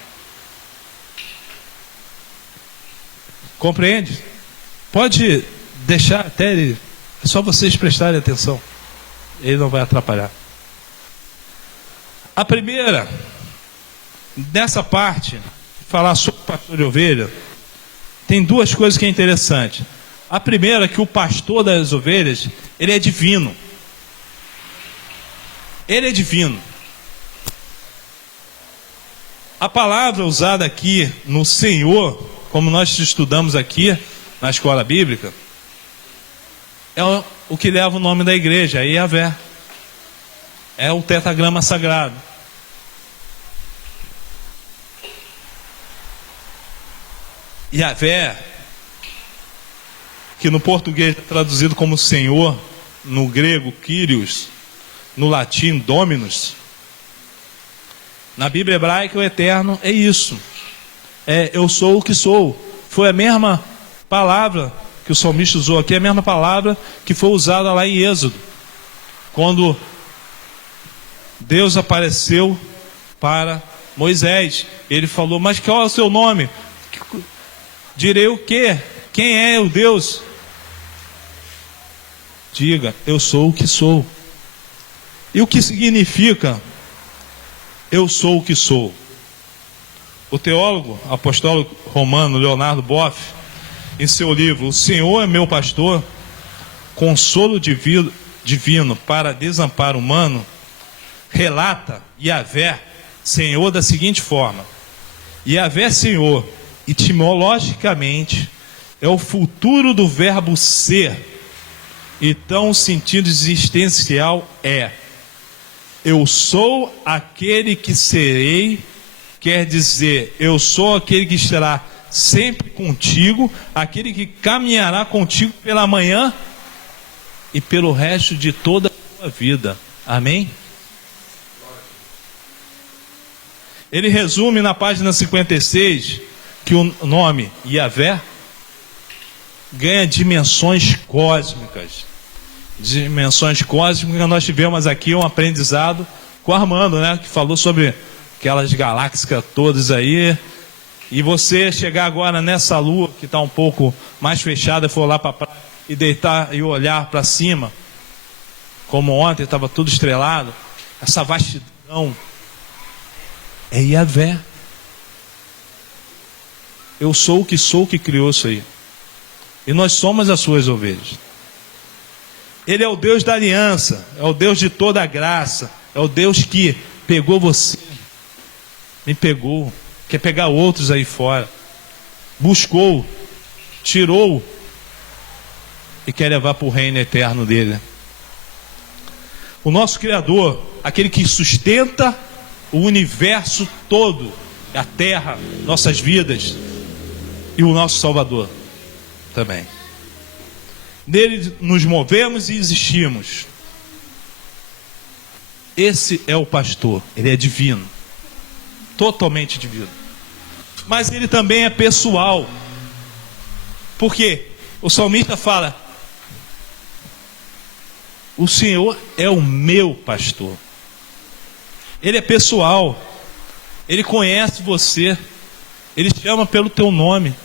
Compreende? Pode deixar até ele, é só vocês prestarem atenção, ele não vai atrapalhar. A primeira, nessa parte, falar sobre o pastor de ovelha, tem 2 coisas que é interessante. A primeira é que o pastor das ovelhas, ele é divino. Ele é divino. A palavra usada aqui no Senhor, como nós estudamos aqui na escola bíblica, é o que leva o nome da igreja, é Yahvé. É o tetragrama sagrado. Yahvé, que no português é traduzido como Senhor, no grego Kyrios, no latim Dominus. Na Bíblia hebraica o eterno é isso. É eu sou o que sou. Foi a mesma palavra que o salmista usou aqui, a mesma palavra que foi usada lá em Êxodo, quando Deus apareceu para Moisés. Ele falou: mas qual é o seu nome? Direi o quê? Quem é o Deus? Diga, eu sou o que sou. E o que significa eu sou o que sou? O teólogo apostólico romano Leonardo Boff, em seu livro O Senhor é meu pastor, consolo divino para desamparo humano, relata Yahvé, Senhor, da seguinte forma: Yahvé, Senhor, etimologicamente é o futuro do verbo ser. Então o sentido existencial é: eu sou aquele que serei, quer dizer, eu sou aquele que estará sempre contigo, aquele que caminhará contigo pela manhã e pelo resto de toda a tua vida. Amém? Ele resume na página 56 que o nome Yahvé ganha dimensões cósmicas. dimensões cósmicas, nós tivemos aqui um aprendizado com o Armando, né? Que falou sobre aquelas galáxias todas aí. E você chegar agora nessa lua que está um pouco mais fechada, for lá para a praia e deitar e olhar para cima, como ontem estava tudo estrelado, essa vastidão é Yahvé. Eu sou o que criou isso aí. E nós somos as suas ovelhas. Ele é o Deus da aliança, é o Deus de toda a graça, é o Deus que pegou você, me pegou, quer pegar outros aí fora, buscou, tirou e quer levar para o reino eterno dele. O nosso Criador, aquele que sustenta o universo todo, a terra, nossas vidas, e o nosso Salvador também. Nele nos movemos e existimos. Esse é o pastor, ele é divino, totalmente divino. Mas ele também é pessoal. Porque o salmista fala: o Senhor é o meu pastor. Ele é pessoal. Ele conhece você. Ele chama pelo teu nome.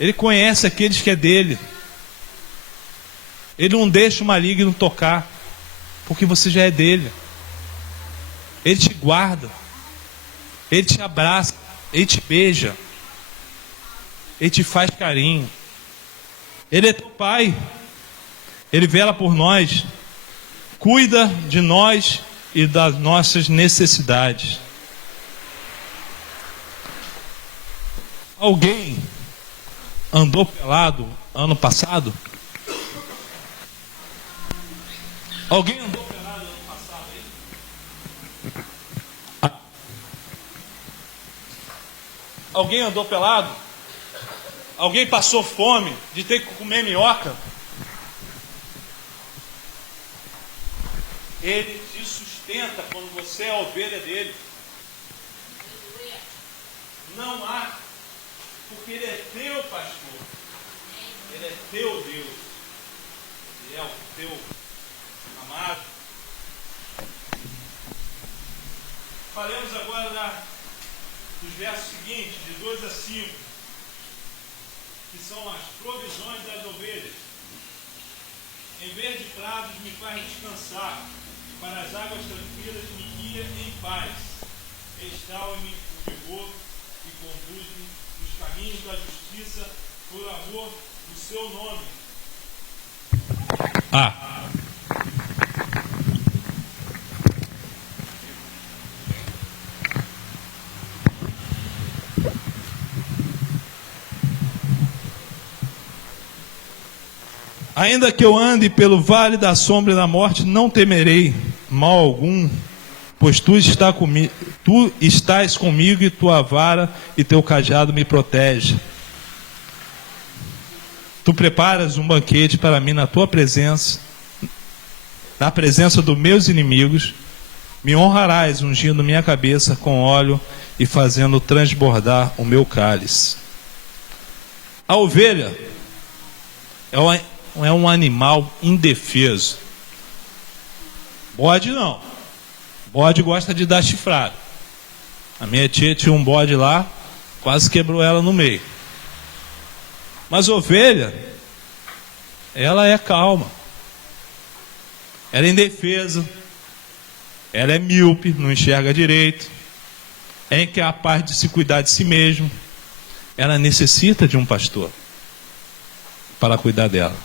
Ele conhece aqueles que é dele. Ele não deixa o maligno tocar, porque você já é dele. Ele te guarda. Ele te abraça. Ele te beija. Ele te faz carinho. Ele é teu pai. Ele vela por nós. Cuida de nós e das nossas necessidades. Alguém andou pelado ano passado? Alguém andou pelado ano passado aí? Alguém andou pelado? Alguém passou fome de ter que comer minhoca? Ele te sustenta quando você é a ovelha dele. Não há, porque ele é teu pastor. Ele é teu Deus. Ele é o teu amado. Falemos agora dos versos seguintes, de 2 a 5, que são as provisões das ovelhas. Em verde prados me faz descansar, para as águas tranquilas me guia em paz. Restaura-me o vigor e conduz-me nos caminhos da justiça, por amor do seu nome. Ainda que eu ande pelo vale da sombra e da morte, não temerei mal algum, pois tu estás comigo e tua vara e teu cajado me protege. Tu preparas um banquete para mim na tua presença, na presença dos meus inimigos. Me honrarás ungindo minha cabeça com óleo e fazendo transbordar o meu cálice. A ovelha é um animal indefeso. Bode não. Bode gosta de dar chifrada. A minha tia tinha um bode lá, quase quebrou ela no meio. Mas ovelha, ela é calma. Ela é indefesa. Ela é míope, não enxerga direito. É incapaz de se cuidar de si mesmo. Ela necessita de um pastor para cuidar dela.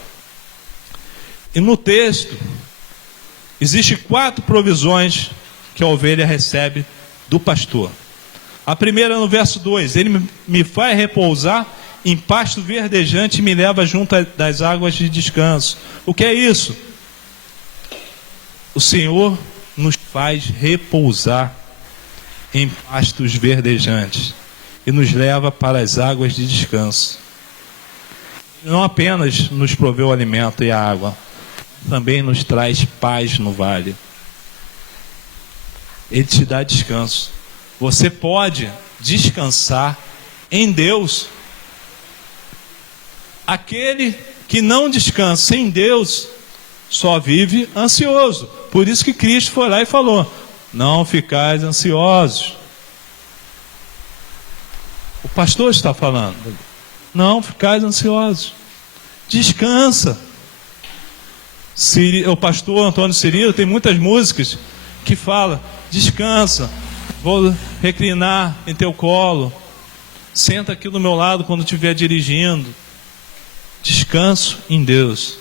E no texto, existem 4 provisões que a ovelha recebe do pastor. A primeira no verso 2, ele me faz repousar em pasto verdejante e me leva junto das águas de descanso. O que é isso? O Senhor nos faz repousar em pastos verdejantes e nos leva para as águas de descanso. Não apenas nos proveu o alimento e a água, também nos traz paz no vale. Ele te dá descanso. Você pode descansar em Deus. Aquele que não descansa em Deus só vive ansioso. Por isso que Cristo foi lá e falou: não ficais ansiosos. O pastor está falando: não ficais ansiosos. Descansa. O pastor Antônio Cirilo tem muitas músicas que falam: descansa, vou reclinar em teu colo, senta aqui do meu lado quando estiver dirigindo. Descanso em Deus.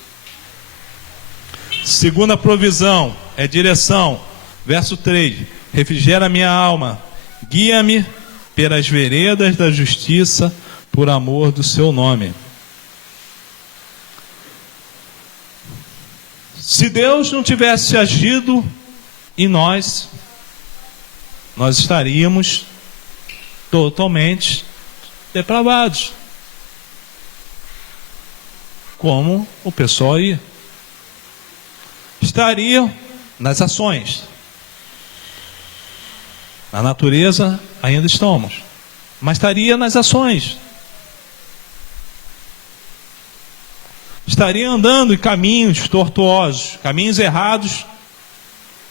Segunda provisão é direção. Verso 3: refrigera minha alma, guia-me pelas veredas da justiça, por amor do seu nome. Se Deus não tivesse agido em nós, nós estaríamos totalmente depravados, como o pessoal aí. Estariam nas ações. Na natureza ainda estamos, mas estaria nas ações. Estaria andando em caminhos tortuosos, caminhos errados,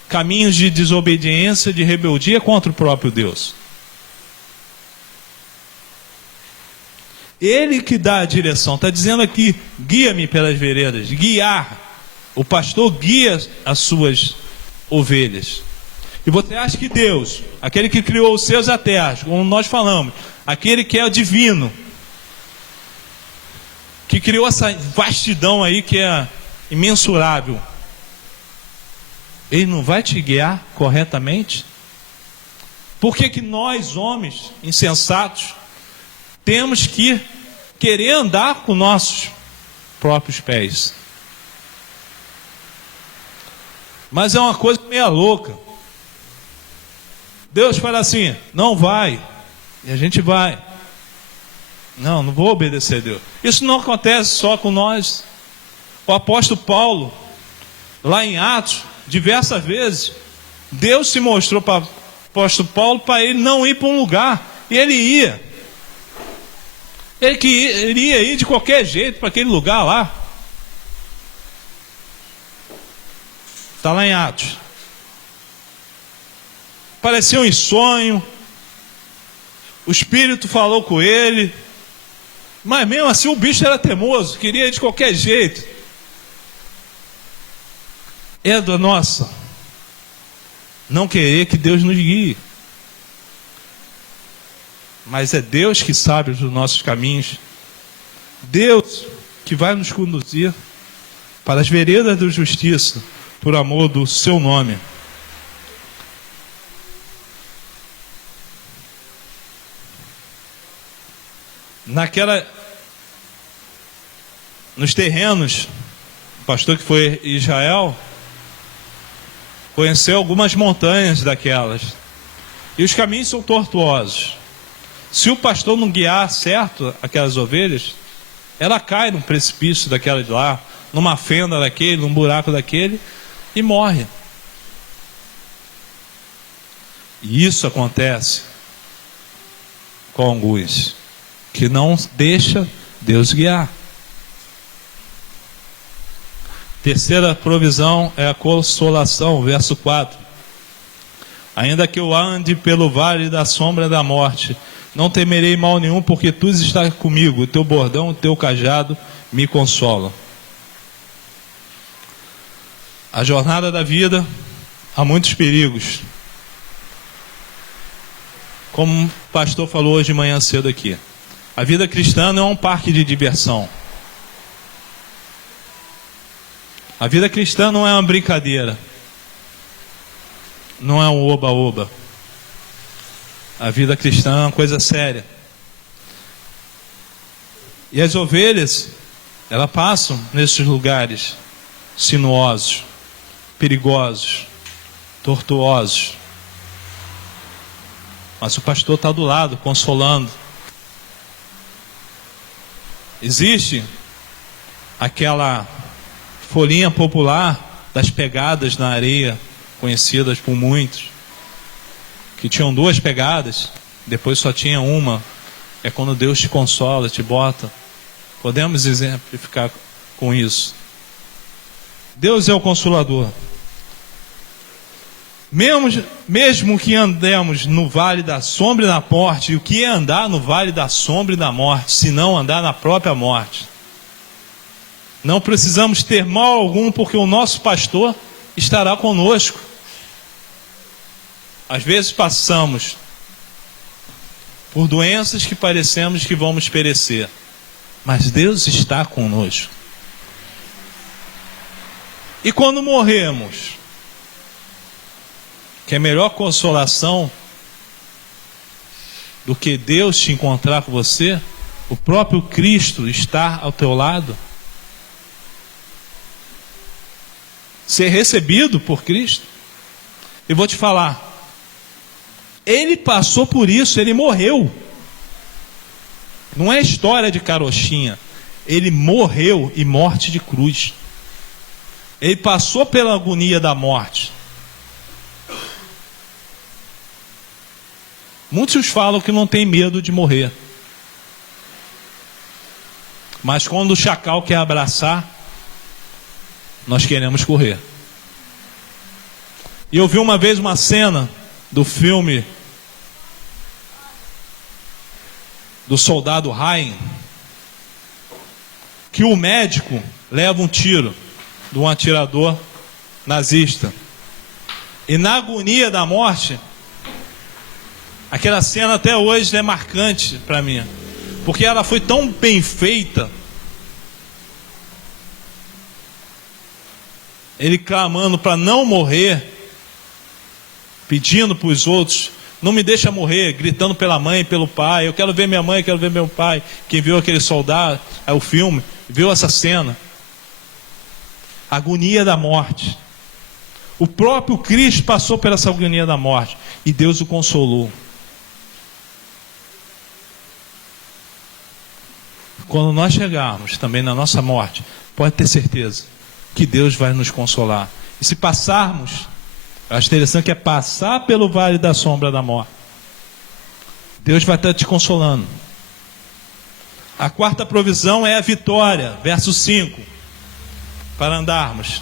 caminhos de desobediência, de rebeldia contra o próprio Deus. Ele que dá a direção. Está dizendo aqui: guia-me pelas veredas. Guiar. O pastor guia as suas ovelhas. E você acha que Deus, aquele que criou os céus e a terra, como nós falamos, aquele que é o divino, que criou essa vastidão aí que é imensurável, ele não vai te guiar corretamente? Por que nós, homens insensatos, temos que querer andar com nossos próprios pés? Mas é uma coisa meio louca. Deus fala assim: não vai, e a gente vai. Não vou obedecer a Deus. Isso não acontece só com nós. O apóstolo Paulo, lá em Atos, diversas vezes, Deus se mostrou para o apóstolo Paulo para ele não ir para um lugar, e ele ia. Ele queria ir de qualquer jeito para aquele lugar lá. Está lá em Atos. Apareceu em sonho. O Espírito falou com ele. Mas mesmo assim o bicho era teimoso, queria ir de qualquer jeito. É da nossa não querer que Deus nos guie. Mas é Deus que sabe os nossos caminhos. Deus que vai nos conduzir para as veredas da justiça, por amor do seu nome. Nos terrenos, o pastor que foi em Israel conheceu algumas montanhas daquelas, e os caminhos são tortuosos. Se o pastor não guiar certo aquelas ovelhas, ela cai num precipício daquela de lá, numa fenda daquele, num buraco daquele, e morre. E isso acontece com alguns que não deixa Deus guiar. Terceira provisão é a consolação, verso 4. Ainda que eu ande pelo vale da sombra da morte, não temerei mal nenhum, porque tu estás comigo, o teu bordão, o teu cajado me consolam. A jornada da vida, há muitos perigos. Como o pastor falou hoje de manhã cedo aqui, a vida cristã não é um parque de diversão. A vida cristã não é uma brincadeira. Não é um oba-oba. A vida cristã é uma coisa séria. E as ovelhas, elas passam nesses lugares sinuosos, perigosos, tortuosos. Mas o pastor está do lado, consolando. Existe aquela folhinha popular das pegadas na areia, conhecidas por muitos, que tinham 2 pegadas, depois só tinha uma. É quando Deus te consola, te bota. Podemos exemplificar com isso. Deus é o Consolador. Mesmo que andemos no vale da sombra e da morte, e o que é andar no vale da sombra e da morte, se não andar na própria morte? Não precisamos ter mal algum, porque o nosso pastor estará conosco. Às vezes passamos por doenças que parecemos que vamos perecer, mas Deus está conosco. E quando morremos, que é melhor consolação do que Deus te encontrar com você, o próprio Cristo estar ao teu lado, ser recebido por Cristo. E vou te falar, Ele passou por isso, Ele morreu. Não é história de carochinha. Ele morreu, e morte de cruz. Ele passou pela agonia da morte. Muitos falam que não tem medo de morrer. Mas quando o chacal quer abraçar, nós queremos correr. E eu vi uma vez uma cena do filme do Soldado Ryan, que o médico leva um tiro de um atirador nazista. E na agonia da morte, aquela cena até hoje é marcante para mim, porque ela foi tão bem feita. Ele clamando para não morrer, pedindo para os outros, não me deixa morrer, gritando pela mãe, pelo pai, eu quero ver minha mãe, eu quero ver meu pai. Quem viu aquele soldado, o filme, viu essa cena. Agonia da morte. O próprio Cristo passou por essa agonia da morte, e Deus o consolou. Quando nós chegarmos também na nossa morte, pode ter certeza que Deus vai nos consolar. E se passarmos, eu acho interessante que é passar pelo vale da sombra da morte, Deus vai estar te consolando. A quarta provisão é a vitória, verso 5, para andarmos.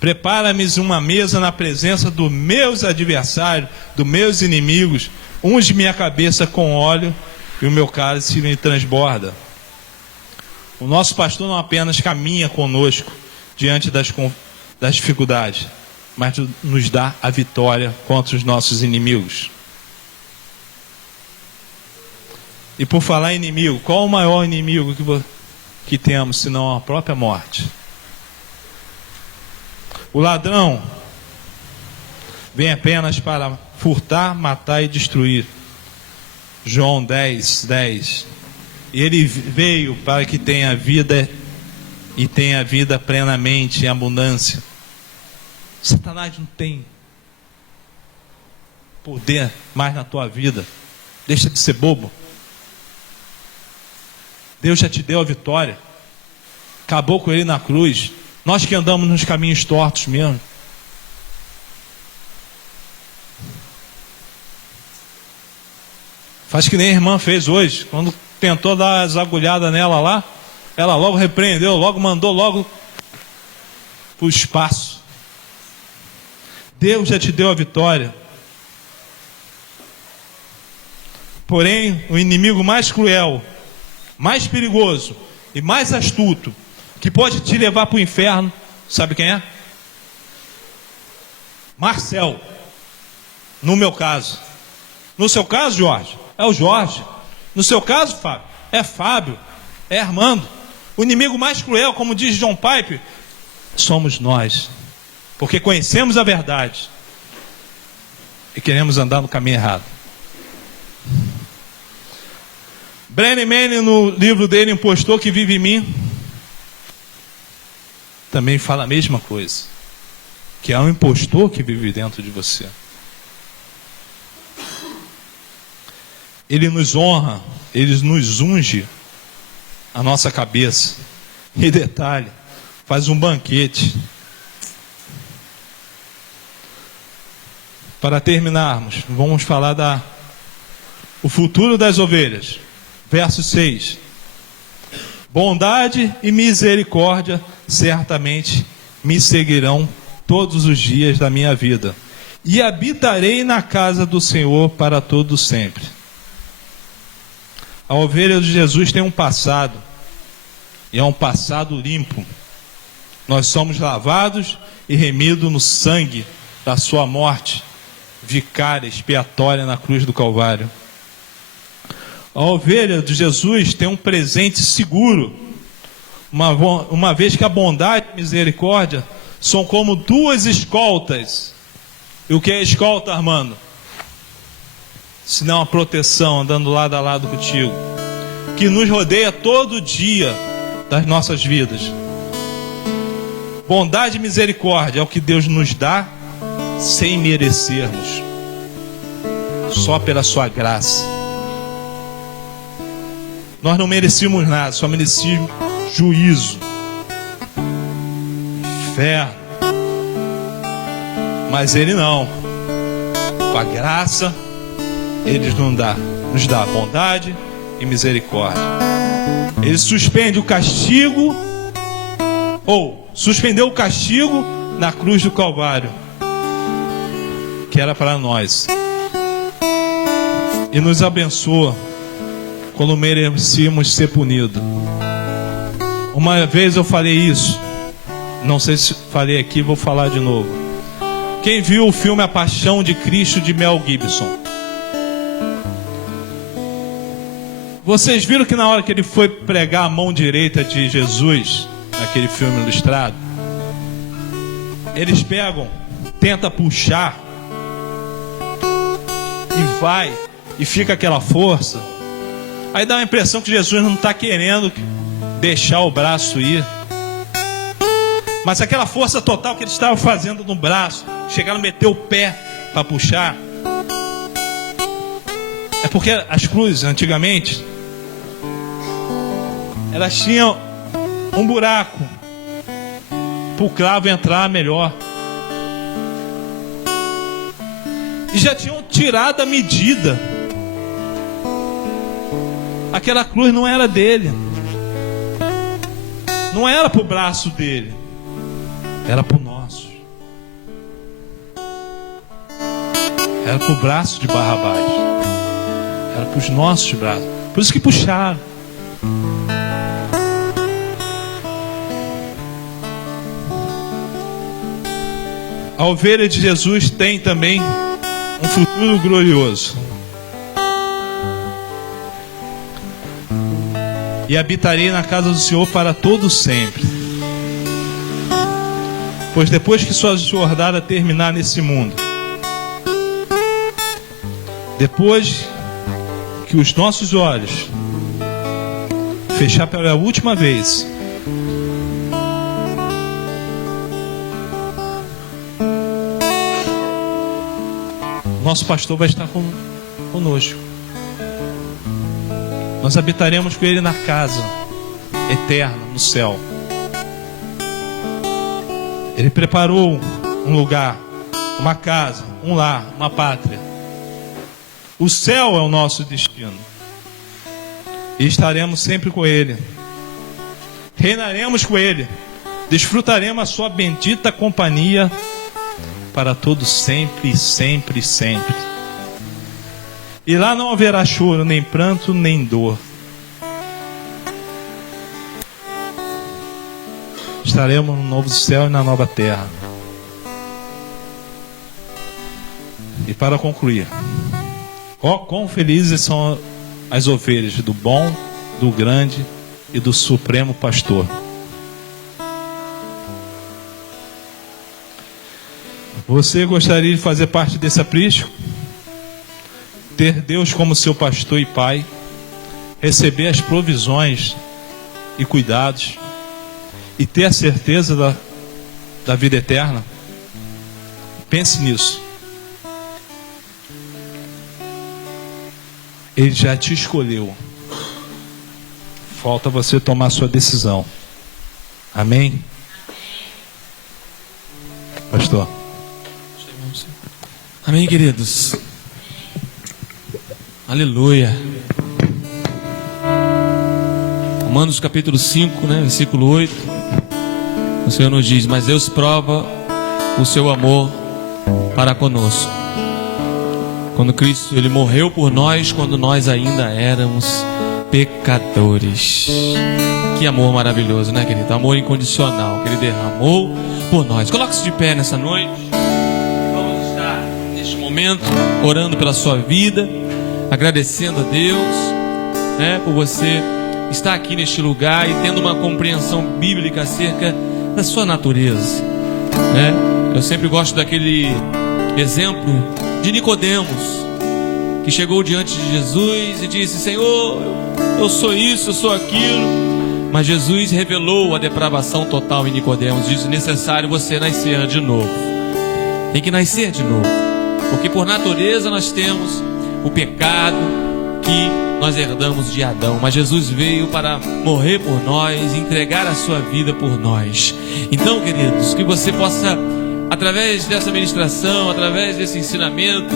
Prepara-me uma mesa na presença dos meus adversários, dos meus inimigos, unge minha cabeça com óleo e o meu cálice me transborda. O nosso pastor não apenas caminha conosco diante das dificuldades, mas nos dá a vitória contra os nossos inimigos. E por falar em inimigo, qual o maior inimigo que temos, senão a própria morte? O ladrão vem apenas para furtar, matar e destruir. João 10:10. E ele veio para que tenha vida e tenha vida plenamente em abundância. Satanás não tem poder mais na tua vida. Deixa de ser bobo. Deus já te deu a vitória. Acabou com ele na cruz. Nós que andamos nos caminhos tortos mesmo. Faz que nem a irmã fez hoje. Quando tentou dar as agulhadas nela lá, ela logo repreendeu, logo mandou logo para o espaço. Deus já te deu a vitória. Porém, o inimigo mais cruel, mais perigoso e mais astuto, que pode te levar para o inferno, sabe quem é? Marcel. No meu caso. No seu caso, Jorge, é o Jorge. No seu caso, Fábio, é Fábio, é Armando. O inimigo mais cruel, como diz John Piper, somos nós, porque conhecemos a verdade e queremos andar no caminho errado. Brennan Manning, no livro dele, Impostor que Vive em Mim, também fala a mesma coisa, que há um impostor que vive dentro de você. Ele nos honra, ele nos unge a nossa cabeça. E detalhe, faz um banquete. Para terminarmos, vamos falar o futuro das ovelhas. Verso 6. bondade e misericórdia certamente me seguirão todos os dias da minha vida, e habitarei na casa do Senhor para todo sempre. A ovelha de Jesus tem um passado, e é um passado limpo. Nós somos lavados e remidos no sangue da sua morte vicária, expiatória na cruz do Calvário. A ovelha de Jesus tem um presente seguro, uma vez que a bondade e a misericórdia são como duas escoltas. E o que é escolta, Armando? Se não a proteção, andando lado a lado contigo, que nos rodeia todo dia das nossas vidas. Bondade e misericórdia é o que Deus nos dá sem merecermos, só pela sua graça. Nós não merecíamos nada, só merecíamos juízo, inferno. Mas Ele não. Com a graça, Ele nos dá bondade e misericórdia. Ele suspende o castigo, ou suspendeu o castigo na cruz do Calvário, que era para nós, e nos abençoa quando merecíamos ser punidos. Uma vez eu falei isso, não sei se falei aqui, vou falar de novo. Quem viu o filme A Paixão de Cristo, de Mel Gibson? Vocês viram que na hora que ele foi pregar a mão direita de Jesus, naquele filme ilustrado, eles pegam, tenta puxar, e vai, e fica aquela força. Aí dá a impressão que Jesus não está querendo deixar o braço ir. Mas aquela força total que ele estava fazendo no braço, chegaram a meter o pé para puxar, é porque as cruzes, antigamente, elas tinham um buraco para o cravo entrar melhor. E já tinham tirado a medida. Aquela cruz não era dele, não era para o braço dele, era para o nosso, era para o braço de Barrabás, era para os nossos braços. Por isso que puxaram. A ovelha de Jesus tem também um futuro glorioso. E habitarei na casa do Senhor para todo sempre. Pois depois que sua jornada terminar nesse mundo, depois que os nossos olhos fechar pela última vez, nosso pastor vai estar conosco. Nós habitaremos com Ele na casa eterna, no céu. Ele preparou um lugar, uma casa, um lar, uma pátria. O céu é o nosso destino. E estaremos sempre com Ele. Reinaremos com Ele. Desfrutaremos a sua bendita companhia para todo sempre, sempre, sempre. E lá não haverá choro, nem pranto, nem dor. Estaremos no novo céu e na nova terra. E para concluir, quão felizes são as ovelhas do bom, do grande e do supremo pastor. Você gostaria de fazer parte desse aprisco? Ter Deus como seu pastor e pai, receber as provisões e cuidados, e ter a certeza da vida eterna? Pense nisso. Ele já te escolheu. Falta você tomar sua decisão. Amém? Pastor. Amém, queridos. Aleluia. Romanos capítulo 5, versículo 8. O Senhor nos diz: mas Deus prova o seu amor para conosco, quando Cristo, Ele morreu por nós quando nós ainda éramos pecadores. Que amor maravilhoso, né, querido? Amor incondicional que Ele derramou por nós. Coloque-se de pé nessa noite. Vamos estar neste momento orando pela sua vida, agradecendo a Deus, por você estar aqui neste lugar e tendo uma compreensão bíblica acerca da sua natureza, Eu sempre gosto daquele exemplo de Nicodemos, que chegou diante de Jesus e disse: Senhor, eu sou isso, eu sou aquilo. Mas Jesus revelou a depravação total em Nicodemos. Disse: necessário você nascer de novo. Tem que nascer de novo, porque por natureza nós temos o pecado que nós herdamos de Adão. Mas Jesus veio para morrer por nós, entregar a sua vida por nós. Então, queridos, que você possa, através dessa ministração, através desse ensinamento,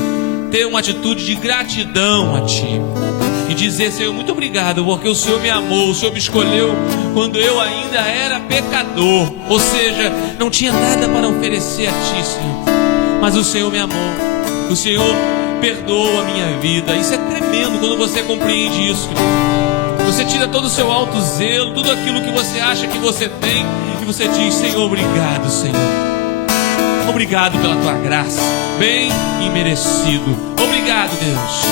ter uma atitude de gratidão a Ti e dizer: Senhor, muito obrigado, porque o Senhor me amou, o Senhor me escolheu quando eu ainda era pecador, ou seja, não tinha nada para oferecer a Ti, Senhor, mas o Senhor me amou, o Senhor perdoou a minha vida. Isso é tremendo quando você compreende isso, querido. Você tira todo o seu alto zelo, tudo aquilo que você acha que você tem, e você diz: Senhor, obrigado, Senhor. Obrigado pela Tua graça, bem imerecido. Obrigado, Deus.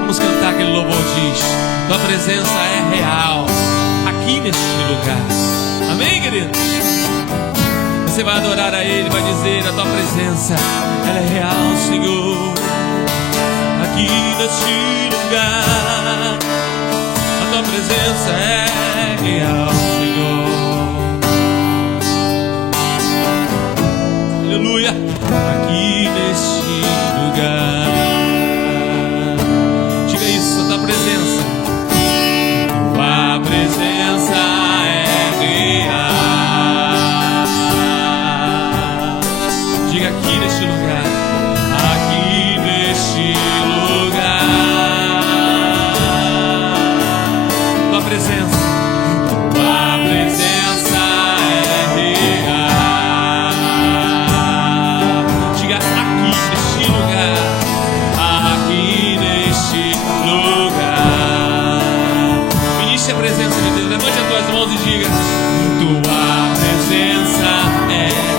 Vamos cantar aquele louvor, diz: Tua presença é real aqui neste lugar. Amém, querido? Você vai adorar a Ele, vai dizer: a Tua presença, ela é real, Senhor, aqui neste lugar. A Tua presença é real, Senhor. Aleluia. Aqui neste lugar. Diga isso, a Tua presença. Tua presença é real. Diga: aqui neste lugar. Aqui neste lugar. Tua presença. Tua presença é real. Diga: aqui neste lugar. Aqui neste lugar. Ministre a presença de Deus. Levante as tuas mãos e diga: Tua presença é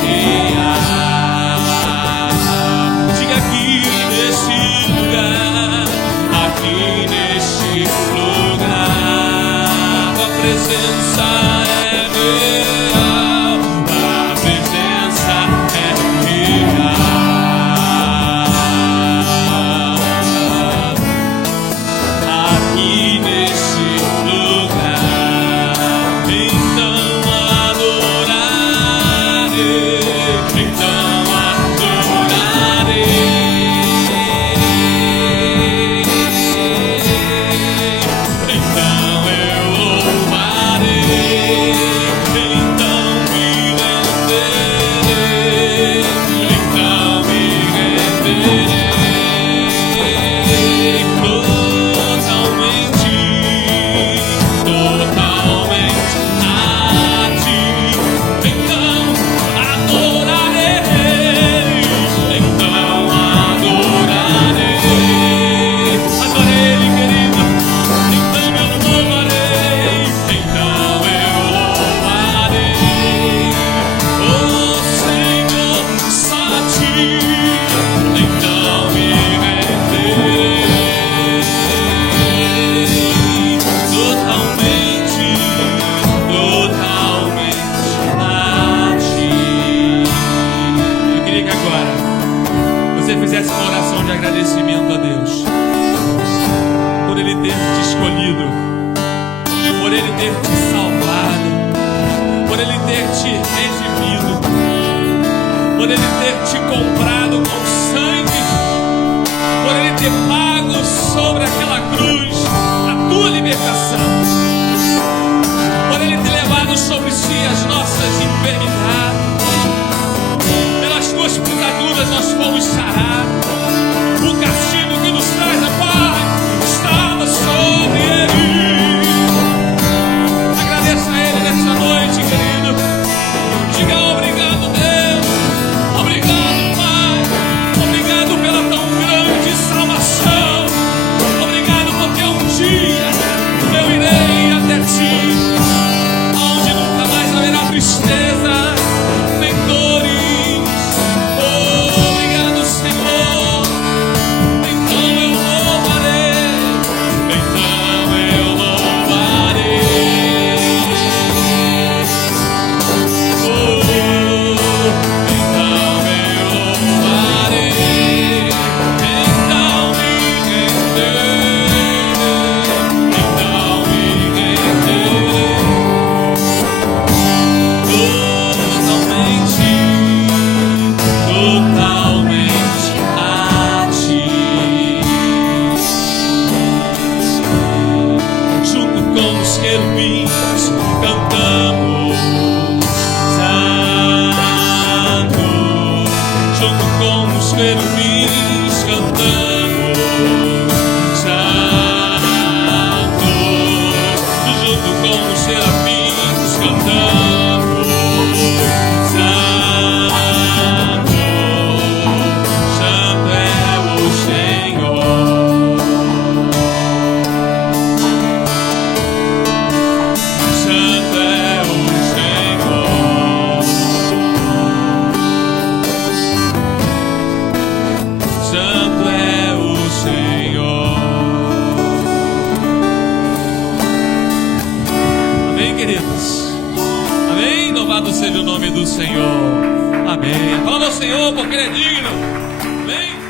real. Diga: aqui neste lugar. Aqui neste lugar. Tua presença é real. Tua presença é real. Aqui neste lugar. Então adorarei. Então adorarei. Então eu louvarei. Então me renderei. Então me renderei totalmente, totalmente a Ti. Então adorarei. Então adorarei. Adore Ele, querido. Então eu louvarei. Então eu louvarei. Oh Senhor, só a Ti. Então me renderei totalmente, totalmente a Ti. Eu queria que agora você fizesse uma oração de agradecimento a Deus por Ele ter te escolhido, por Ele ter te salvado, por Ele ter te redimido, por Ele ter te comprado com sangue, por Ele ter pago sobre aquela cruz a tua libertação, por Ele ter levado sobre si as nossas enfermidades. Pelas tuas pisaduras nós fomos sarados. O castigo que nos traz a paz estava sobre Ele. os querubins cantando Santo, junto com os serafins cantando Santo, Santo é o Senhor. Santo é o Senhor. Santo é o Senhor. Amém, queridos? Amém? Louvado seja o nome do Senhor. Amém. Fala ao Senhor porque Ele é digno. Amém?